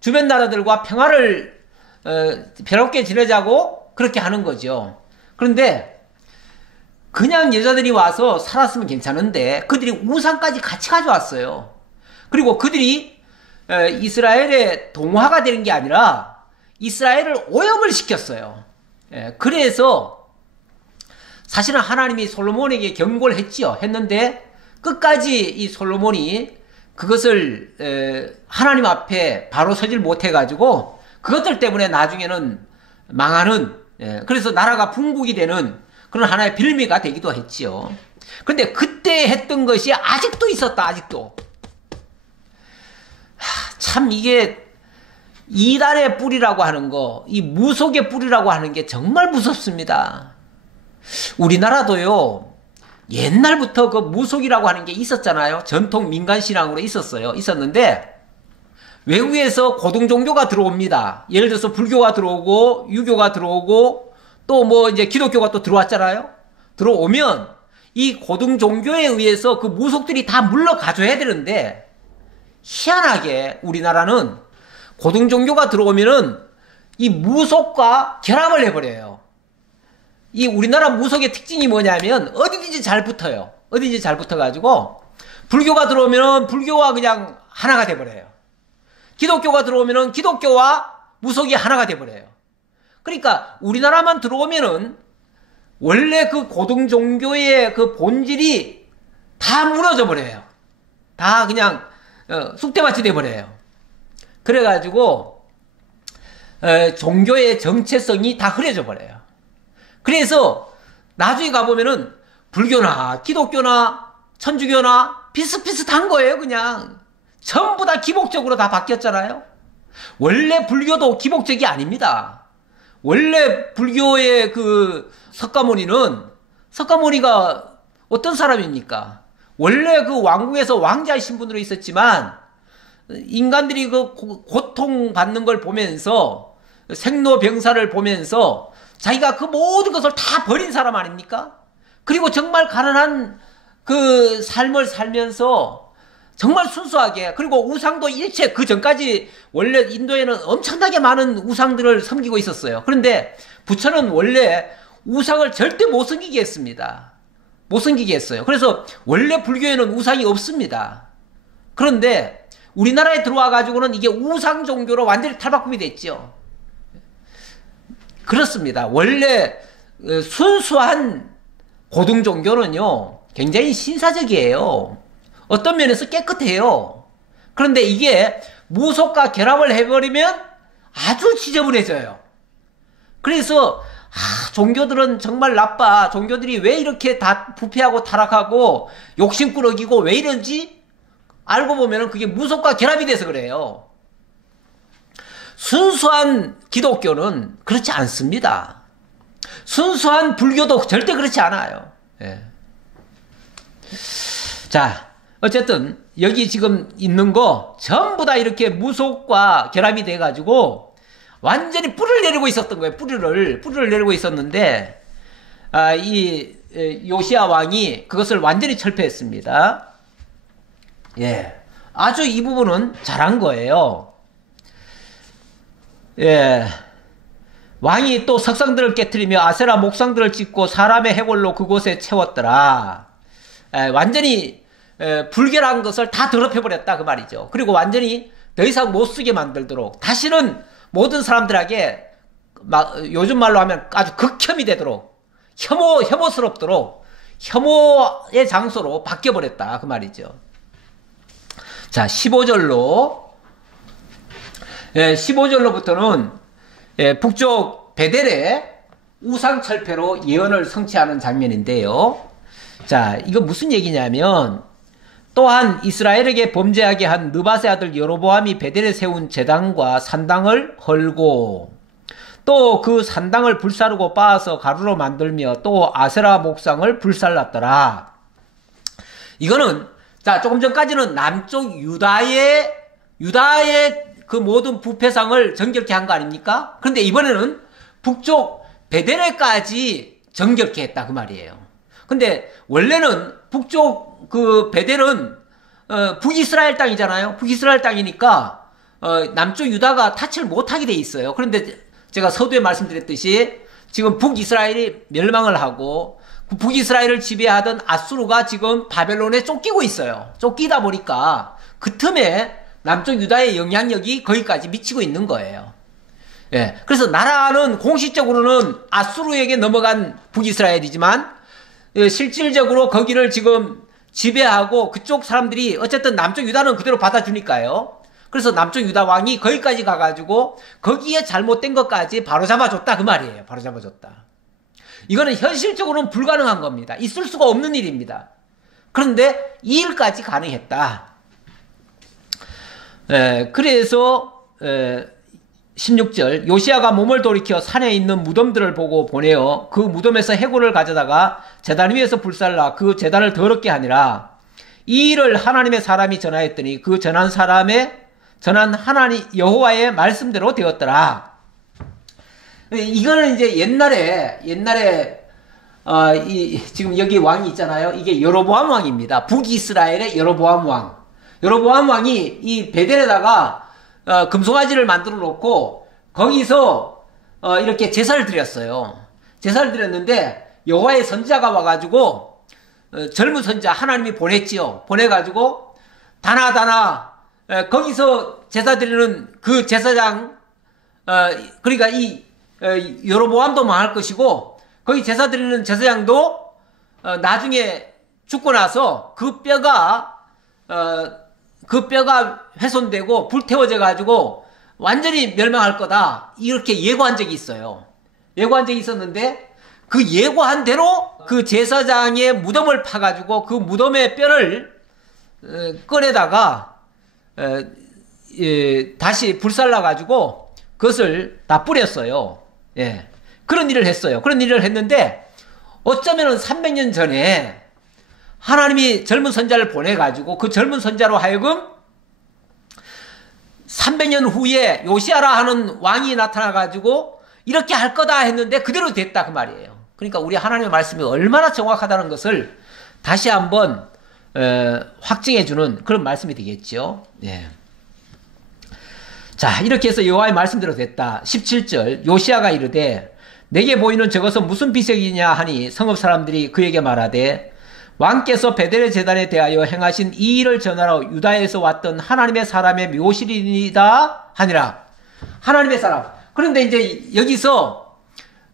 주변 나라들과 평화를 평화롭게 지내자고 그렇게 하는 거죠. 그런데 그냥 여자들이 와서 살았으면 괜찮은데 그들이 우상까지 같이 가져왔어요. 그리고 그들이 이스라엘의 동화가 되는 게 아니라 이스라엘을 오염을 시켰어요. 그래서 사실은 하나님이 솔로몬에게 경고를 했는데 끝까지 이 솔로몬이 그것을 하나님 앞에 바로 서질 못해가지고 그것들 때문에 나중에는 망하는, 그래서 나라가 분국이 되는 그런 하나의 빌미가 되기도 했지요. 그런데 그때 했던 것이 아직도 있었다. 아직도. 참 이게 이단의 뿌리라고 하는 거, 이 무속의 뿌리라고 하는 게 정말 무섭습니다. 우리나라도요, 옛날부터 그 무속이라고 하는 게 있었잖아요. 전통 민간신앙으로 있었는데 외국에서 고등 종교가 들어옵니다. 예를 들어서 불교가 들어오고 유교가 들어오고 또 뭐 이제 기독교가 또 들어왔잖아요. 들어오면 이 고등 종교에 의해서 그 무속들이 다 물러가줘야 되는데 희한하게 우리나라는 고등 종교가 들어오면은 이 무속과 결합을 해버려요. 이 우리나라 무속의 특징이 뭐냐면 어디든지 잘 붙어요. 어디든지 잘 붙어가지고 불교가 들어오면은 불교와 그냥 하나가 돼버려요. 기독교가 들어오면은 기독교와 무속이 하나가 돼버려요. 그러니까 우리나라만 들어오면은 원래 그 고등 종교의 그 본질이 다 무너져 버려요. 다 그냥 쑥대밭이 돼버려요. 그래가지고 종교의 정체성이 다 흐려져 버려요. 그래서 나중에 가보면은 불교나 기독교나 천주교나 비슷비슷한 거예요. 그냥 전부 다 기복적으로 다 바뀌었잖아요. 원래 불교도 기복적이 아닙니다. 원래 불교의 그 석가모니가 어떤 사람입니까? 원래 그 왕궁에서 왕자의 신분으로 있었지만 인간들이 그 고통받는 걸 보면서 생로병사를 보면서 자기가 그 모든 것을 다 버린 사람 아닙니까? 그리고 정말 가난한 그 삶을 살면서 정말 순수하게, 그리고 우상도 일체, 그 전까지 원래 인도에는 엄청나게 많은 우상들을 섬기고 있었어요. 그런데 부처는 원래 우상을 절대 못 섬기게 했습니다. 못 섬기게 했어요. 그래서 원래 불교에는 우상이 없습니다. 그런데 우리나라에 들어와 가지고는 이게 우상 종교로 완전히 탈바꿈이 됐죠. 그렇습니다. 원래 순수한 고등 종교는요 굉장히 신사적이에요. 어떤 면에서 깨끗해요. 그런데 이게 무속과 결합을 해버리면 아주 지저분해져요. 그래서 종교들은 정말 나빠. 종교들이 왜 이렇게 다 부패하고 타락하고 욕심꾸러기고 왜 이런지 알고 보면 그게 무속과 결합이 돼서 그래요. 순수한 기독교는 그렇지 않습니다. 순수한 불교도 절대 그렇지 않아요. 예. 자, 어쨌든 여기 지금 있는 거 전부 다 이렇게 무속과 결합이 돼가지고 완전히 뿔을 내리고 있었던 거예요. 뿌리를 내리고 있었는데 이 요시야 왕이 그것을 완전히 철폐했습니다. 예, 아주 이 부분은 잘한 거예요. 예, 왕이 또 석상들을 깨트리며 아세라 목상들을 찍고 사람의 해골로 그곳에 채웠더라. 완전히 불결한 것을 다 더럽혀버렸다 그 말이죠. 그리고 완전히 더 이상 못 쓰게 만들도록 다시는 모든 사람들에게 요즘 말로 하면 아주 극혐이 되도록 혐오스럽도록 혐오의 장소로 바뀌어버렸다 그 말이죠. 자, 15절로부터는 북쪽 베델의 우상철폐로 예언을 성취하는 장면인데요. 자, 이거 무슨 얘기냐면 또한 이스라엘에게 범죄하게 한 느밧의 아들 여로보암이 베델에 세운 제단과 산당을 헐고 또 그 산당을 불사르고 빻아서 가루로 만들며 또 아세라 목상을 불살랐더라. 이거는 자, 조금 전까지는 남쪽 유다의 그 모든 부패상을 정결케 한 거 아닙니까? 그런데 이번에는 북쪽 베델에까지 정결케 했다 그 말이에요. 근데 원래는 북쪽 그 베델은 북이스라엘 땅이잖아요. 북이스라엘 땅이니까 남쪽 유다가 타치를 못하게 돼 있어요. 그런데 제가 서두에 말씀드렸듯이 지금 북이스라엘이 멸망을 하고 북이스라엘을 지배하던 아수르가 지금 바벨론에 쫓기고 있어요. 쫓기다 보니까 그 틈에 남쪽 유다의 영향력이 거기까지 미치고 있는 거예요. 예. 그래서 나라는 공식적으로는 아수르에게 넘어간 북이스라엘이지만 실질적으로 거기를 지금 지배하고 그쪽 사람들이 어쨌든 남쪽 유다는 그대로 받아주니까요. 그래서 남쪽 유다 왕이 거기까지 가가지고 거기에 잘못된 것까지 바로잡아줬다 그 말이에요. 바로잡아줬다. 이거는 현실적으로는 불가능한 겁니다. 있을 수가 없는 일입니다. 그런데 이 일까지 가능했다. 그래서 16절 요시야가 몸을 돌이켜 산에 있는 무덤들을 보고 보내어 그 무덤에서 해골을 가져다가 제단 위에서 불살라 그 제단을 더럽게 하니라. 이 일을 하나님의 사람이 전하였더니 그 전한 하나님 여호와의 말씀대로 되었더라. 이거는 이제 옛날에 지금 여기 왕이 있잖아요. 이게 여로보암 왕입니다. 북이스라엘의 여로보암 왕. 여로보암 왕이 이 베델에다가 금송아지를 만들어 놓고 거기서 이렇게 제사를 드렸어요. 제사를 드렸는데 여호와의 선지자가 와가지고 젊은 선지자 하나님이 보냈지요. 보내가지고 다나 거기서 제사 드리는 그 제사장 그러니까 이 여로보암도 망할 것이고 거기 제사 드리는 제사장도 나중에 죽고 나서 그 뼈가 훼손되고 불태워져 가지고 완전히 멸망할 거다 이렇게 예고한 적이 있어요. 예고한 적이 있었는데 그 예고한 대로 그 제사장의 무덤을 파가지고 그 무덤의 뼈를 꺼내다가 다시 불살라 가지고 그것을 다 뿌렸어요. 예, 그런 일을 했어요. 그런 일을 했는데 어쩌면은 300년 전에 하나님이 젊은 선자를 보내가지고 그 젊은 선자로 하여금 300년 후에 요시아라 하는 왕이 나타나가지고 이렇게 할 거다 했는데 그대로 됐다 그 말이에요. 그러니까 우리 하나님의 말씀이 얼마나 정확하다는 것을 다시 한번 확증해주는 그런 말씀이 되겠죠. 예. 자, 이렇게 해서 여호와의 말씀대로 됐다. 17절 요시아가 이르되 내게 보이는 저것은 무슨 비색이냐 하니 성읍 사람들이 그에게 말하되 왕께서 베델의 제단에 대하여 행하신 이 일을 전하러 유다에서 왔던 하나님의 사람의 묘실이다 하니라. 하나님의 사람. 그런데 이제 여기서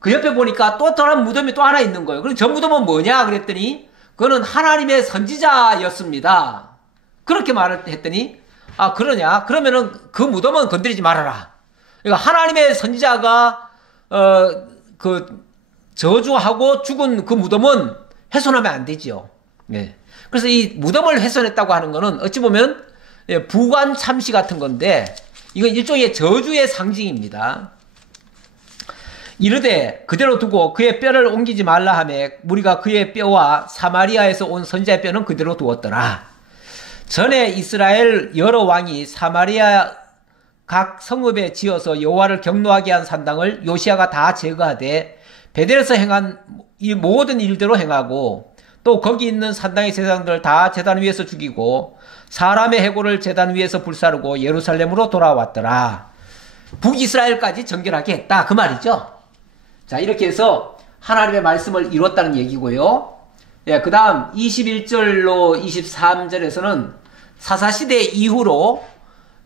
그 옆에 보니까 또 다른 무덤이 또 하나 있는 거예요. 그럼 저 무덤은 뭐냐 그랬더니 그거는 하나님의 선지자였습니다. 그렇게 말을 했더니 아 그러냐? 그러면은 그 무덤은 건드리지 말아라. 그러니까 하나님의 선지자가 그 저주하고 죽은 그 무덤은 훼손하면 안 되지요. 예. 그래서 이 무덤을 훼손했다고 하는 거는 어찌 보면 부관 참시 같은 건데 이건 일종의 저주의 상징입니다. 이르되 그대로 두고 그의 뼈를 옮기지 말라 하매 무리가 그의 뼈와 사마리아에서 온 선지자의 뼈는 그대로 두었더라. 전에 이스라엘 여러 왕이 사마리아 각 성읍에 지어서 여호와를 경노하게 한 산당을 요시야가 다 제거하되 베델에서 행한 이 모든 일대로 행하고 또 거기 있는 산당의 제사장들을 다 제단 위에서 죽이고 사람의 해골을 제단 위에서 불사르고 예루살렘으로 돌아왔더라. 북이스라엘까지 정결하게 했다 그 말이죠. 자, 이렇게 해서 하나님의 말씀을 이뤘다는 얘기고요. 예, 그 다음 21절로 23절에서는 사사시대 이후로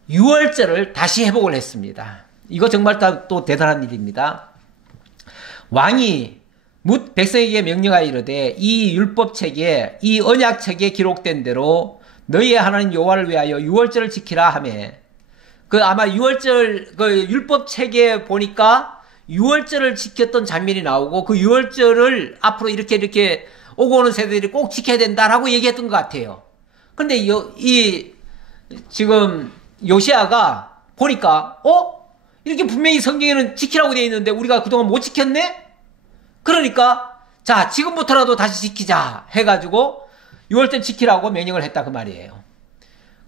유월절을 다시 회복을 했습니다. 이거 정말 또 대단한 일입니다. 왕이 뭇 백성에게 명령하여 이르되 이 율법책에 이 언약책에 기록된 대로 너희의 하나님 여호와를 위하여 유월절을 지키라 하매 그 아마 유월절 그 율법책에 보니까 유월절을 지켰던 장면이 나오고 그 유월절을 앞으로 이렇게 오고 오는 세대들이 꼭 지켜야 된다라고 얘기했던 것 같아요. 근데 이 지금 요시야가 보니까 이렇게 분명히 성경에는 지키라고 되어 있는데 우리가 그동안 못 지켰네? 그러니까 자 지금부터라도 다시 지키자 해가지고 6월절 지키라고 명령을 했다 그 말이에요.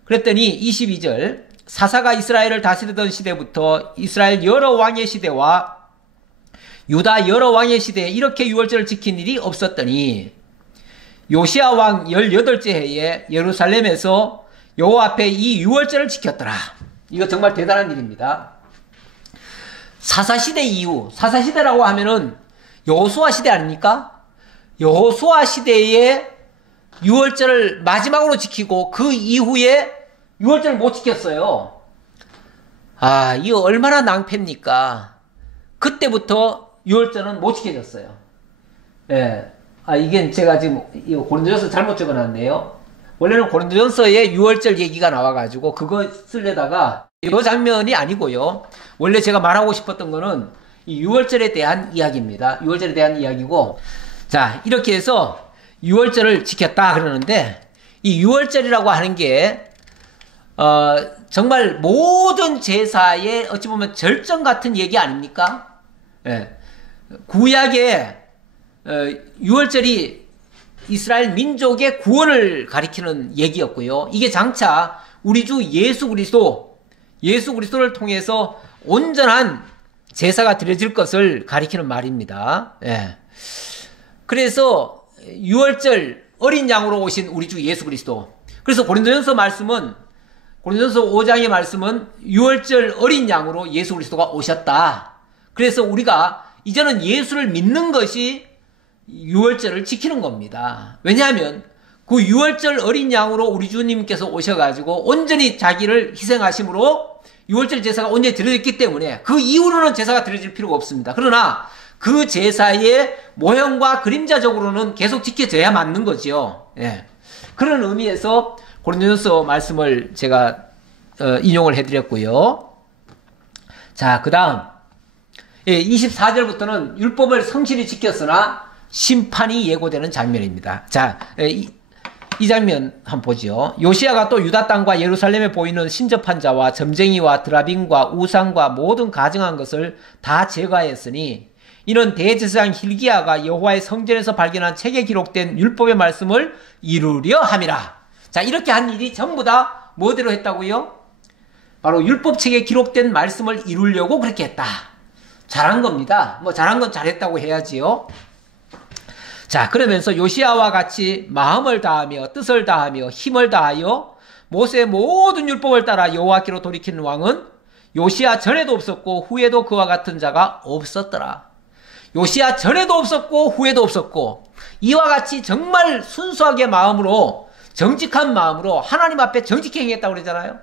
그랬더니 22절 사사가 이스라엘을 다스리던 시대부터 이스라엘 여러 왕의 시대와 유다 여러 왕의 시대에 이렇게 6월절을 지킨 일이 없었더니 요시야 왕 18째 해에 예루살렘에서 여호와 앞에 이 6월절을 지켰더라. 이거 정말 대단한 일입니다. 사사시대 이후, 사사시대라고 하면은 여호수아 시대 아닙니까? 여호수아 시대에 6월절을 마지막으로 지키고 그 이후에 6월절을 못 지켰어요. 아, 이거 얼마나 낭패입니까? 그때부터 6월절은 못 지켜졌어요. 예. 아, 이게 제가 지금 고린도전서 잘못 적어놨네요. 원래는 고린도전서에 6월절 얘기가 나와가지고 그거 쓰려다가 이 장면이 아니고요. 원래 제가 말하고 싶었던 거는 이 6월절에 대한 이야기입니다. 6월절에 대한 이야기고, 자, 이렇게 해서 6월절을 지켰다 그러는데, 이 6월절이라고 하는 게, 정말 모든 제사의 어찌 보면 절정 같은 얘기 아닙니까? 예. 구약에, 6월절이 이스라엘 민족의 구원을 가리키는 얘기였고요. 이게 장차 우리 주 예수 그리스도를 통해서 온전한 제사가 드려질 것을 가리키는 말입니다. 예. 그래서 6월절 어린 양으로 오신 우리 주 예수 그리스도. 그래서 고린도전서 5장의 말씀은 6월절 어린 양으로 예수 그리스도가 오셨다. 그래서 우리가 이제는 예수를 믿는 것이 6월절을 지키는 겁니다. 왜냐하면 그 6월절 어린 양으로 우리 주님께서 오셔가지고 온전히 자기를 희생하심으로 6월절 제사가 온전히 드려졌기 때문에 그 이후로는 제사가 드려질 필요가 없습니다. 그러나 그 제사의 모형과 그림자적으로는 계속 지켜져야 맞는 거지요. 예. 그런 의미에서 고린도전서 말씀을 제가 인용을 해드렸고요. 자, 그 다음 24절부터는 율법을 성실히 지켰으나 심판이 예고되는 장면입니다. 자, 이 장면 한번 보죠. 요시야가 또 유다 땅과 예루살렘에 보이는 신접한 자와 점쟁이와 드라빔과 우상과 모든 가증한 것을 다 제거하였으니 이는 대제사장 hil기야가 여호와의 성전에서 발견한 책에 기록된 율법의 말씀을 이루려 함이라. 자, 이렇게 한 일이 전부 다 뭐대로 했다고요? 바로 율법책에 기록된 말씀을 이루려고 그렇게 했다. 잘한 겁니다. 뭐 잘한 건 잘했다고 해야지요. 자, 그러면서 요시야와 같이 마음을 다하며 뜻을 다하며 힘을 다하여 모세의 모든 율법을 따라 여호와께로 돌이키는 왕은 요시야 전에도 없었고 후에도 그와 같은 자가 없었더라. 요시야 전에도 없었고 후에도 없었고 이와 같이 정말 순수하게 마음으로 정직한 마음으로 하나님 앞에 정직히 행했다고 그러잖아요.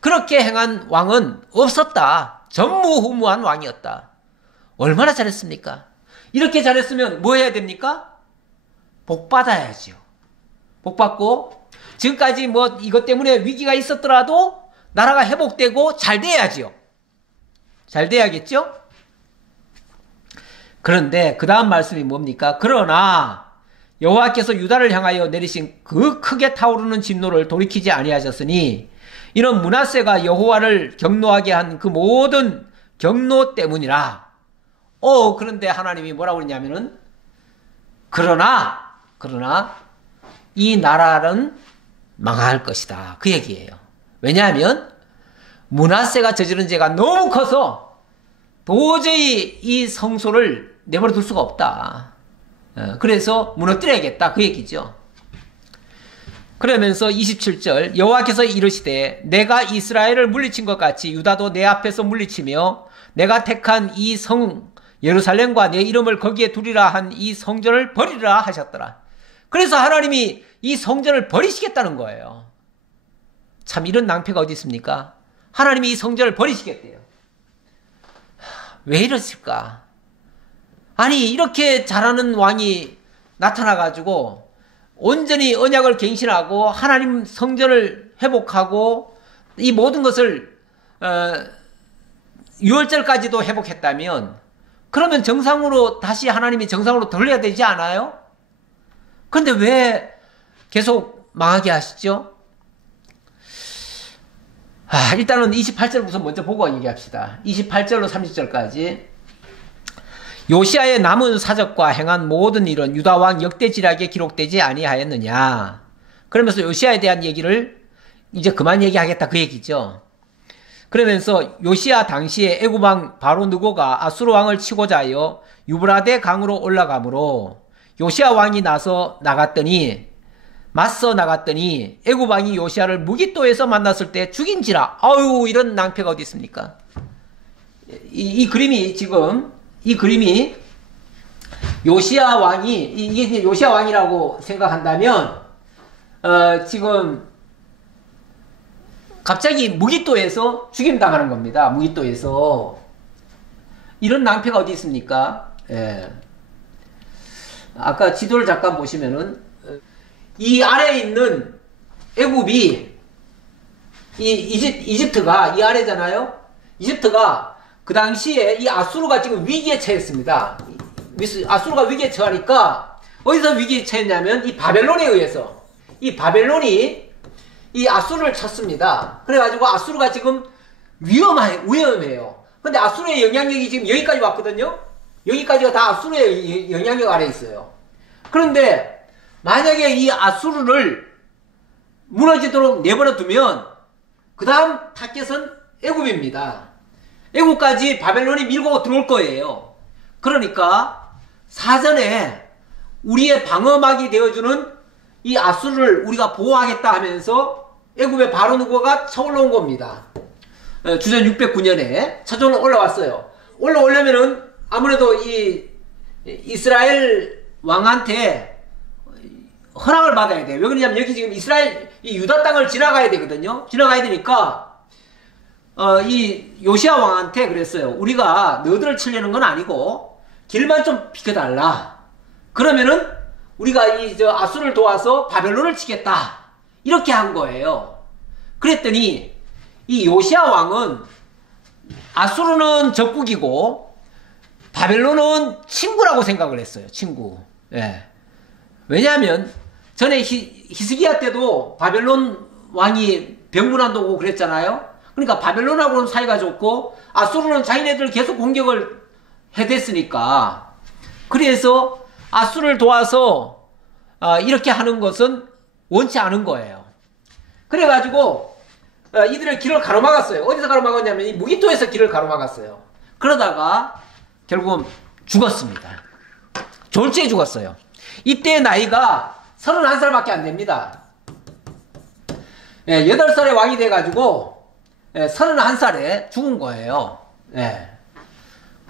그렇게 행한 왕은 없었다. 전무후무한 왕이었다. 얼마나 잘했습니까? 이렇게 잘했으면 뭐 해야 됩니까? 복 받아야지요. 복 받고 지금까지 뭐 이것 때문에 위기가 있었더라도 나라가 회복되고 잘 돼야지요. 잘 돼야겠죠? 그런데 그 다음 말씀이 뭡니까? 그러나 여호와께서 유다를 향하여 내리신 그 크게 타오르는 진노를 돌이키지 아니하셨으니 이런 므낫세가 여호와를 경노하게 한 그 모든 경노 때문이라. 그런데 하나님이 뭐라고 그러냐면은 그러나 이 나라는 망할 것이다. 그 얘기예요. 왜냐하면 므낫세가 저지른 죄가 너무 커서 도저히 이 성소를 내버려 둘 수가 없다. 그래서 무너뜨려야겠다. 그 얘기죠. 그러면서 27절 여호와께서 이르시되 내가 이스라엘을 물리친 것 같이 유다도 내 앞에서 물리치며 내가 택한 이 성 예루살렘과 내 이름을 거기에 두리라 한 이 성전을 버리라 하셨더라. 그래서 하나님이 이 성전을 버리시겠다는 거예요. 참 이런 낭패가 어디 있습니까? 하나님이 이 성전을 버리시겠대요. 왜 이러실까? 아니 이렇게 잘하는 왕이 나타나가지고 온전히 언약을 갱신하고 하나님 성전을 회복하고 이 모든 것을 6월절까지도 회복했다면 그러면 정상으로 다시 하나님이 정상으로 돌려야 되지 않아요? 그런데 왜 계속 망하게 하시죠? 일단은 28절부터 먼저 보고 얘기합시다. 28절로 30절까지 요시아의 남은 사적과 행한 모든 일은 유다 왕 역대지략에 기록되지 아니하였느냐. 그러면서 요시아에 대한 얘기를 이제 그만 얘기하겠다 그 얘기죠. 그러면서 요시아 당시에 애굽 왕 바로 느고가 아수르 왕을 치고자 하여 유브라데 강으로 올라가므로 요시아 왕이 맞서 나갔더니 애굽 왕이 요시아를 무기또에서 만났을 때 죽인지라. 아유 이런 낭패가 어디 있습니까? 이 그림이 요시아 왕이 이게 요시아 왕이라고 생각한다면 지금 갑자기 무기또에서 죽임당하는 겁니다. 무기또에서 이런 낭패가 어디 있습니까? 예. 아까 지도를 잠깐 보시면은 이 아래에 있는 애굽이 이집트가 이 아래잖아요. 이집트가 그 당시에 이 아수르가 지금 위기에 처했습니다. 아수르가 위기에 처하니까 어디서 위기에 처했냐면 이 바벨론에 의해서 이 바벨론이 이 아수르를 쳤습니다. 그래가지고 아수르가 지금 위험해요. 근데 아수르의 영향력이 지금 여기까지 왔거든요. 여기까지가 다 아수르의 영향력 아래에 있어요. 그런데 만약에 이 아수르를 무너지도록 내버려 두면 그 다음 타겟은 애굽입니다. 애굽까지 바벨론이 밀고 들어올 거예요. 그러니까 사전에 우리의 방어막이 되어주는 이 아수르를 우리가 보호하겠다 하면서 애굽의 바로 느고가 쳐올라온 겁니다. 주전 609년에 쳐져 올라왔어요. 올라오려면은 아무래도 이 이스라엘 왕한테 허락을 받아야 돼요. 왜 그러냐면 여기 지금 이 유다 땅을 지나가야 되거든요. 지나가야 되니까 이 요시아 왕한테 그랬어요. 우리가 너희들을 치려는 건 아니고 길만 좀 비켜달라. 그러면은 우리가 아수르를 도와서 바벨론을 치겠다. 이렇게 한 거예요. 그랬더니 이 요시아 왕은 아수르는 적국이고 바벨론은 친구라고 생각을 했어요. 친구. 예. 왜냐하면 전에 히스기야 때도 바벨론 왕이 병문안도 오고 그랬잖아요. 그러니까 바벨론하고는 사이가 좋고 아수르는 자기네들 계속 공격을 해댔으니까 그래서 아수르를 도와서 이렇게 하는 것은 원치 않은 거예요. 그래가지고 이들의 길을 가로막았어요. 어디서 가로막았냐면 이 무기토에서 길을 가로막았어요. 그러다가 결국은 죽었습니다. 졸지에 죽었어요. 이때 나이가 31살밖에 안 됩니다. 8살에 왕이 돼가지고 31살에 죽은 거예요.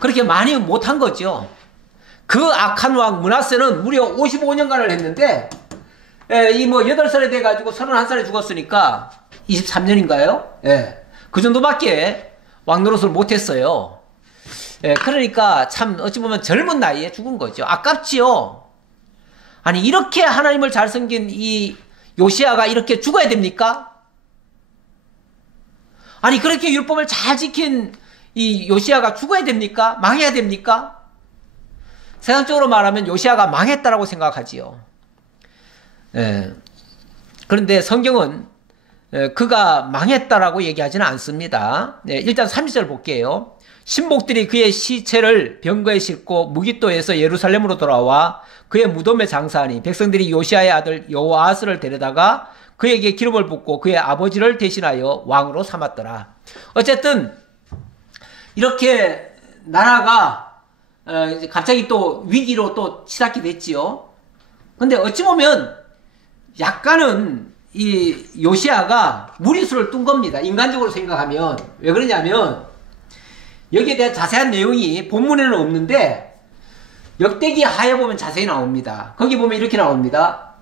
그렇게 많이 못한 거죠. 그 악한 왕 므낫세는 무려 55년간을 했는데 이 8살에 돼가지고 31살에 죽었으니까 23년인가요? 그 정도밖에 왕 노릇을 못했어요. 그러니까 참 어찌 보면 젊은 나이에 죽은 거죠. 아깝지요. 아니 이렇게 하나님을 잘 섬긴 이 요시아가 이렇게 죽어야 됩니까? 아니 그렇게 율법을 잘 지킨 이 요시아가 죽어야 됩니까? 망해야 됩니까? 세상적으로 말하면 요시아가 망했다라고 생각하지요. 그런데 성경은 그가 망했다라고 얘기하지는 않습니다. 일단 30절 볼게요. 신복들이 그의 시체를 병거에 싣고 무기토에서 예루살렘으로 돌아와 그의 무덤에 장사하니 백성들이 요시아의 아들 여호아스를 데려다가 그에게 기름을 붓고 그의 아버지를 대신하여 왕으로 삼았더라. 어쨌든 이렇게 나라가 갑자기 또 위기로 또 치닫게 됐지요. 근데 어찌 보면 약간은 이 요시아가 무리수를 둔 겁니다. 인간적으로 생각하면. 왜 그러냐면 여기에 대한 자세한 내용이 본문에는 없는데 역대기 하에 보면 자세히 나옵니다. 거기 보면 이렇게 나옵니다.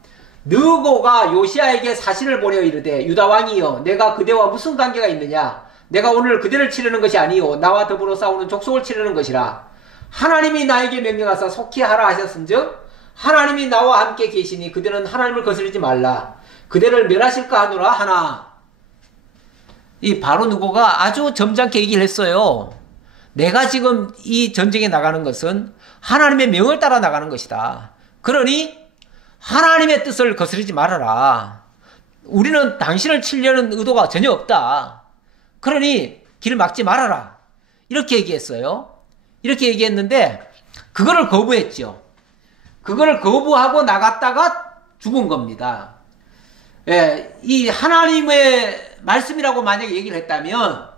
느고가 요시아에게 사신을 보내어 이르되 유다 왕이여 내가 그대와 무슨 관계가 있느냐 내가 오늘 그대를 치르는 것이 아니요 나와 더불어 싸우는 족속을 치르는 것이라. 하나님이 나에게 명령하사 속히 하라 하셨은즉 하나님이 나와 함께 계시니 그대는 하나님을 거스르지 말라. 그대를 멸하실까 하노라 하나. 이 바로 느고가 아주 점잖게 얘기를 했어요. 내가 지금 이 전쟁에 나가는 것은 하나님의 명을 따라 나가는 것이다. 그러니 하나님의 뜻을 거스르지 말아라. 우리는 당신을 치려는 의도가 전혀 없다. 그러니 길 막지 말아라. 이렇게 얘기했어요. 이렇게 얘기했는데 그거를 거부했죠. 그거를 거부하고 나갔다가 죽은 겁니다. 예, 이 하나님의 말씀이라고 만약에 얘기를 했다면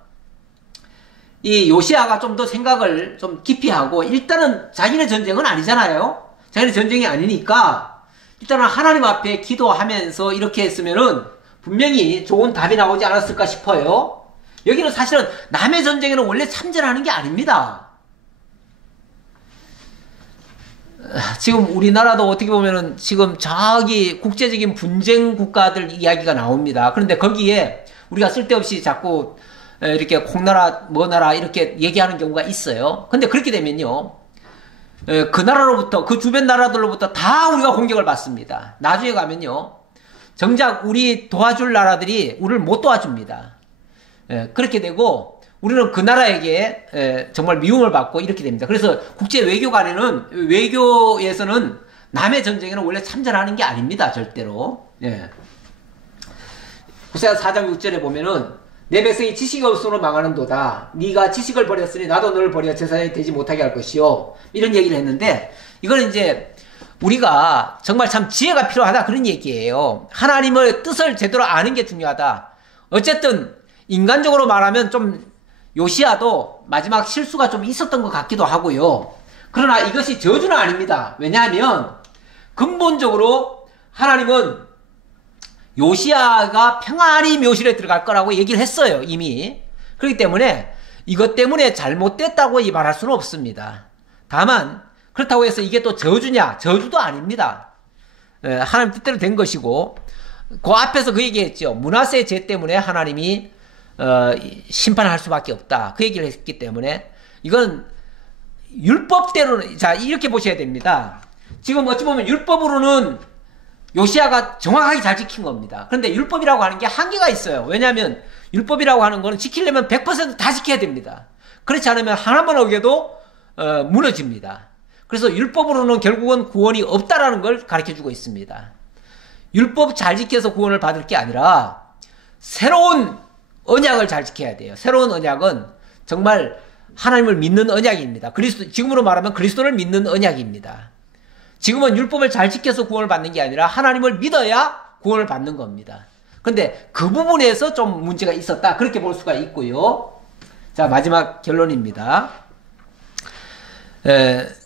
이 요시아가 좀 더 생각을 좀 깊이 하고 일단은 자기네 전쟁은 아니잖아요. 자기네 전쟁이 아니니까 일단은 하나님 앞에 기도하면서 이렇게 했으면은 분명히 좋은 답이 나오지 않았을까 싶어요. 여기는 사실은 남의 전쟁에는 원래 참전하는 게 아닙니다. 지금 우리나라도 어떻게 보면은 지금 저기 국제적인 분쟁 국가들 이야기가 나옵니다. 그런데 거기에 우리가 쓸데없이 자꾸 이렇게 콩나라 뭐나라 이렇게 얘기하는 경우가 있어요. 근데 그렇게 되면요 그 나라로부터 그 주변 나라들로부터 다 우리가 공격을 받습니다. 나중에 가면요 정작 우리 도와줄 나라들이 우리를 못 도와줍니다. 그렇게 되고 우리는 그 나라에게 정말 미움을 받고 이렇게 됩니다. 그래서 국제 외교관에는 외교에서는 남의 전쟁에는 원래 참전하는 게 아닙니다. 절대로. 호세아 4장 6절에 보면은 내 백성이 지식이 없으므로 망하는도다. 네가 지식을 버렸으니 나도 너를 버려 제사장이 되지 못하게 할 것이요. 이런 얘기를 했는데 이거는 이제 우리가 정말 참 지혜가 필요하다 그런 얘기예요. 하나님의 뜻을 제대로 아는 게 중요하다. 어쨌든 인간적으로 말하면 좀 요시아도 마지막 실수가 좀 있었던 것 같기도 하고요. 그러나 이것이 저주는 아닙니다. 왜냐하면 근본적으로 하나님은 요시아가 평안히 묘실에 들어갈 거라고 얘기를 했어요. 이미. 그렇기 때문에 이것 때문에 잘못됐다고 말할 수는 없습니다. 다만 그렇다고 해서 이게 또 저주냐? 저주도 아닙니다. 하나님 뜻대로 된 것이고 그 앞에서 그 얘기했죠. 므낫세의 죄 때문에 하나님이 심판할 수밖에 없다. 그 얘기를 했기 때문에 이건 율법대로는 자 이렇게 보셔야 됩니다. 지금 어찌 보면 율법으로는 요시아가 정확하게 잘 지킨 겁니다. 그런데 율법이라고 하는 게 한계가 있어요. 왜냐하면 율법이라고 하는 거는 지키려면 100% 다 지켜야 됩니다. 그렇지 않으면 하나만 어겨도 무너집니다. 그래서 율법으로는 결국은 구원이 없다라는 걸 가르쳐주고 있습니다. 율법 잘 지켜서 구원을 받을 게 아니라 새로운 언약을 잘 지켜야 돼요. 새로운 언약은 정말 하나님을 믿는 언약입니다. 지금으로 말하면 그리스도를 믿는 언약입니다. 지금은 율법을 잘 지켜서 구원을 받는 게 아니라 하나님을 믿어야 구원을 받는 겁니다. 그런데 그 부분에서 좀 문제가 있었다. 그렇게 볼 수가 있고요. 자, 마지막 결론입니다.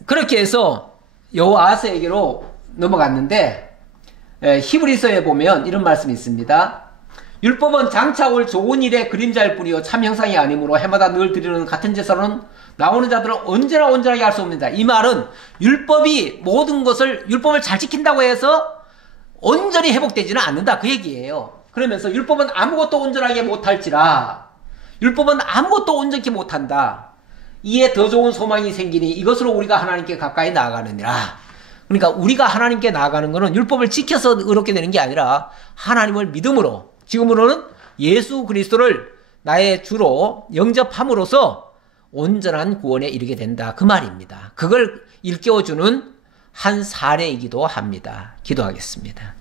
그렇게 해서 여호아스에게로 넘어갔는데 히브리서에 보면 이런 말씀이 있습니다. 율법은 장차 올 좋은 일의 그림자일 뿐이요 참 형상이 아니므로 해마다 늘 드리는 같은 제사로는 나오는 자들은 언제나 온전하게 할 수 없습니다. 이 말은 율법이 모든 것을 율법을 잘 지킨다고 해서 온전히 회복되지는 않는다 그 얘기예요. 그러면서 율법은 아무것도 온전하게 못할지라 율법은 아무것도 온전히 못한다. 이에 더 좋은 소망이 생기니 이것으로 우리가 하나님께 가까이 나아가느니라. 그러니까 우리가 하나님께 나아가는 것은 율법을 지켜서 의롭게 되는 게 아니라 하나님을 믿음으로 지금으로는 예수 그리스도를 나의 주로 영접함으로써 온전한 구원에 이르게 된다. 그 말입니다. 그걸 일깨워주는 한 사례이기도 합니다. 기도하겠습니다.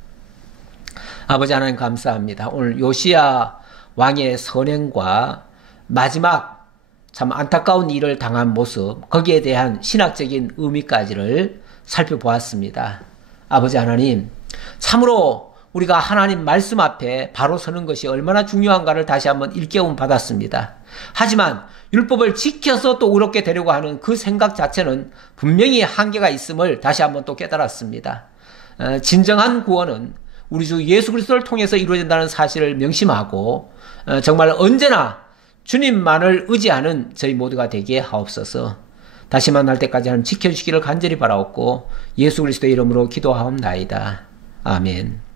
아버지 하나님 감사합니다. 오늘 요시야 왕의 선행과 마지막 참 안타까운 일을 당한 모습, 거기에 대한 신학적인 의미까지를 살펴보았습니다. 아버지 하나님, 참으로 우리가 하나님 말씀 앞에 바로 서는 것이 얼마나 중요한가를 다시 한번 일깨움 받았습니다. 하지만 율법을 지켜서 또 의롭게 되려고 하는 그 생각 자체는 분명히 한계가 있음을 다시 한번 또 깨달았습니다. 진정한 구원은 우리 주 예수 그리스도를 통해서 이루어진다는 사실을 명심하고 정말 언제나 주님만을 의지하는 저희 모두가 되게 하옵소서. 다시 만날 때까지 하나님 지켜주시기를 간절히 바라옵고 예수 그리스도의 이름으로 기도하옵나이다. 아멘.